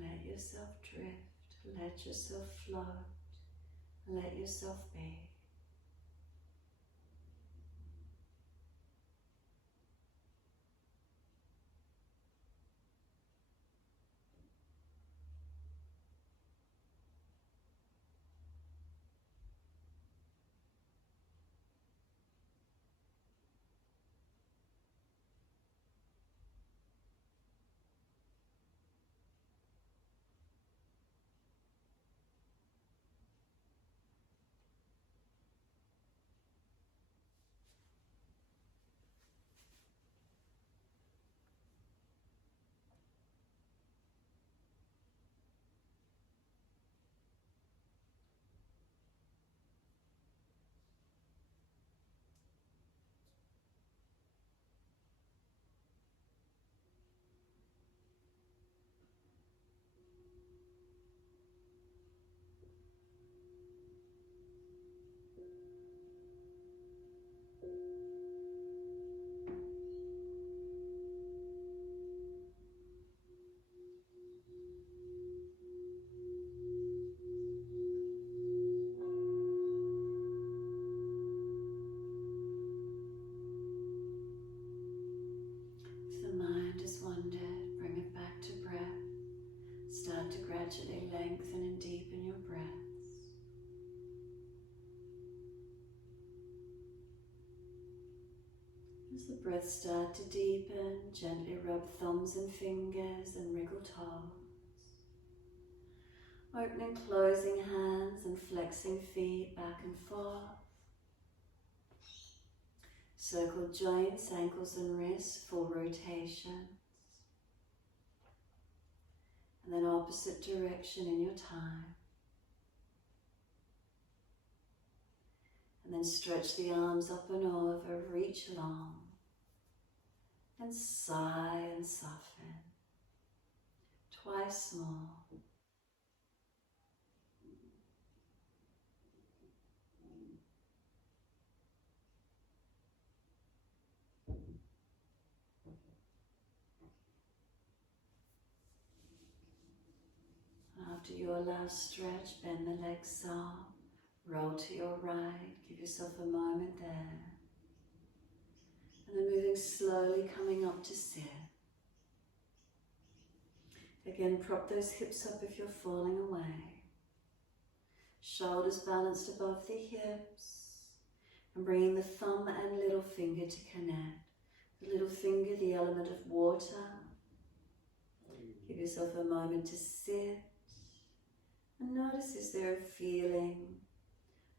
Let yourself drift, let yourself float, let yourself be. If the mind has wandered, bring it back to breath. Start to gradually lengthen and deepen your breaths. As the breaths start to deepen, gently rub thumbs and fingers and wriggle toes. Opening, closing hands and flexing feet back and forth. Circle joints, ankles and wrists, full rotations. And then opposite direction in your time. And then stretch the arms up and over, reach long. And sigh and soften. Twice more. After your last stretch, bend the legs up, roll to your right, give yourself a moment there. And then moving slowly, coming up to sit. Again, prop those hips up if you're falling away. Shoulders balanced above the hips. And bringing the thumb and little finger to connect. The little finger, the element of water. Give yourself a moment to sit. And notice, is there a feeling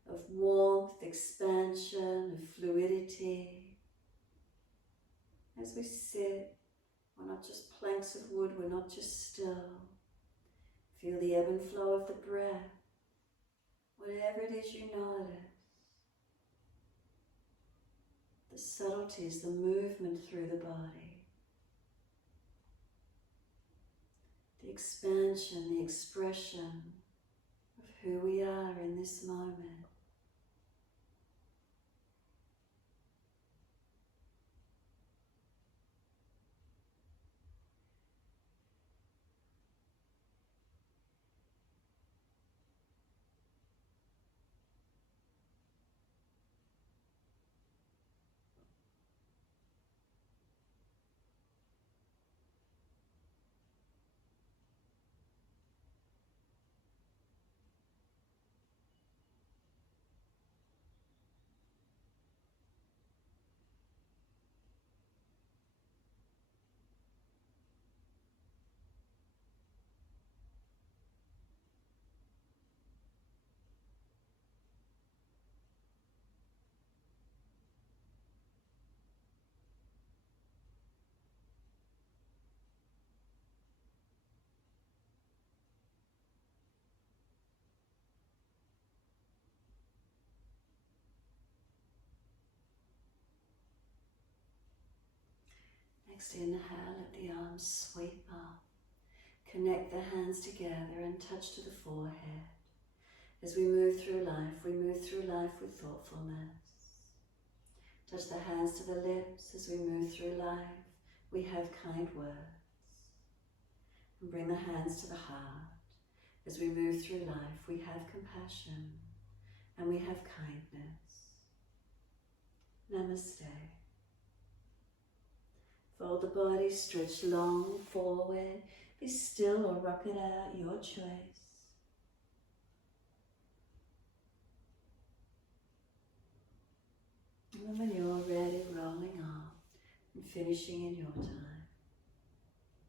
of warmth, expansion, of fluidity? As we sit, we're not just planks of wood, we're not just still. Feel the ebb and flow of the breath. Whatever it is you notice. The subtleties, the movement through the body. The expansion, the expression of who we are in this moment. Next inhale, let the arms sweep up. Connect the hands together and touch to the forehead. As we move through life with thoughtfulness. Touch the hands to the lips as we move through life. We have kind words. And bring the hands to the heart. As we move through life, we have compassion and we have kindness. Namaste. Fold the body, stretch long forward. Be still or rock it out, your choice. And when you're ready, rolling off and finishing in your time.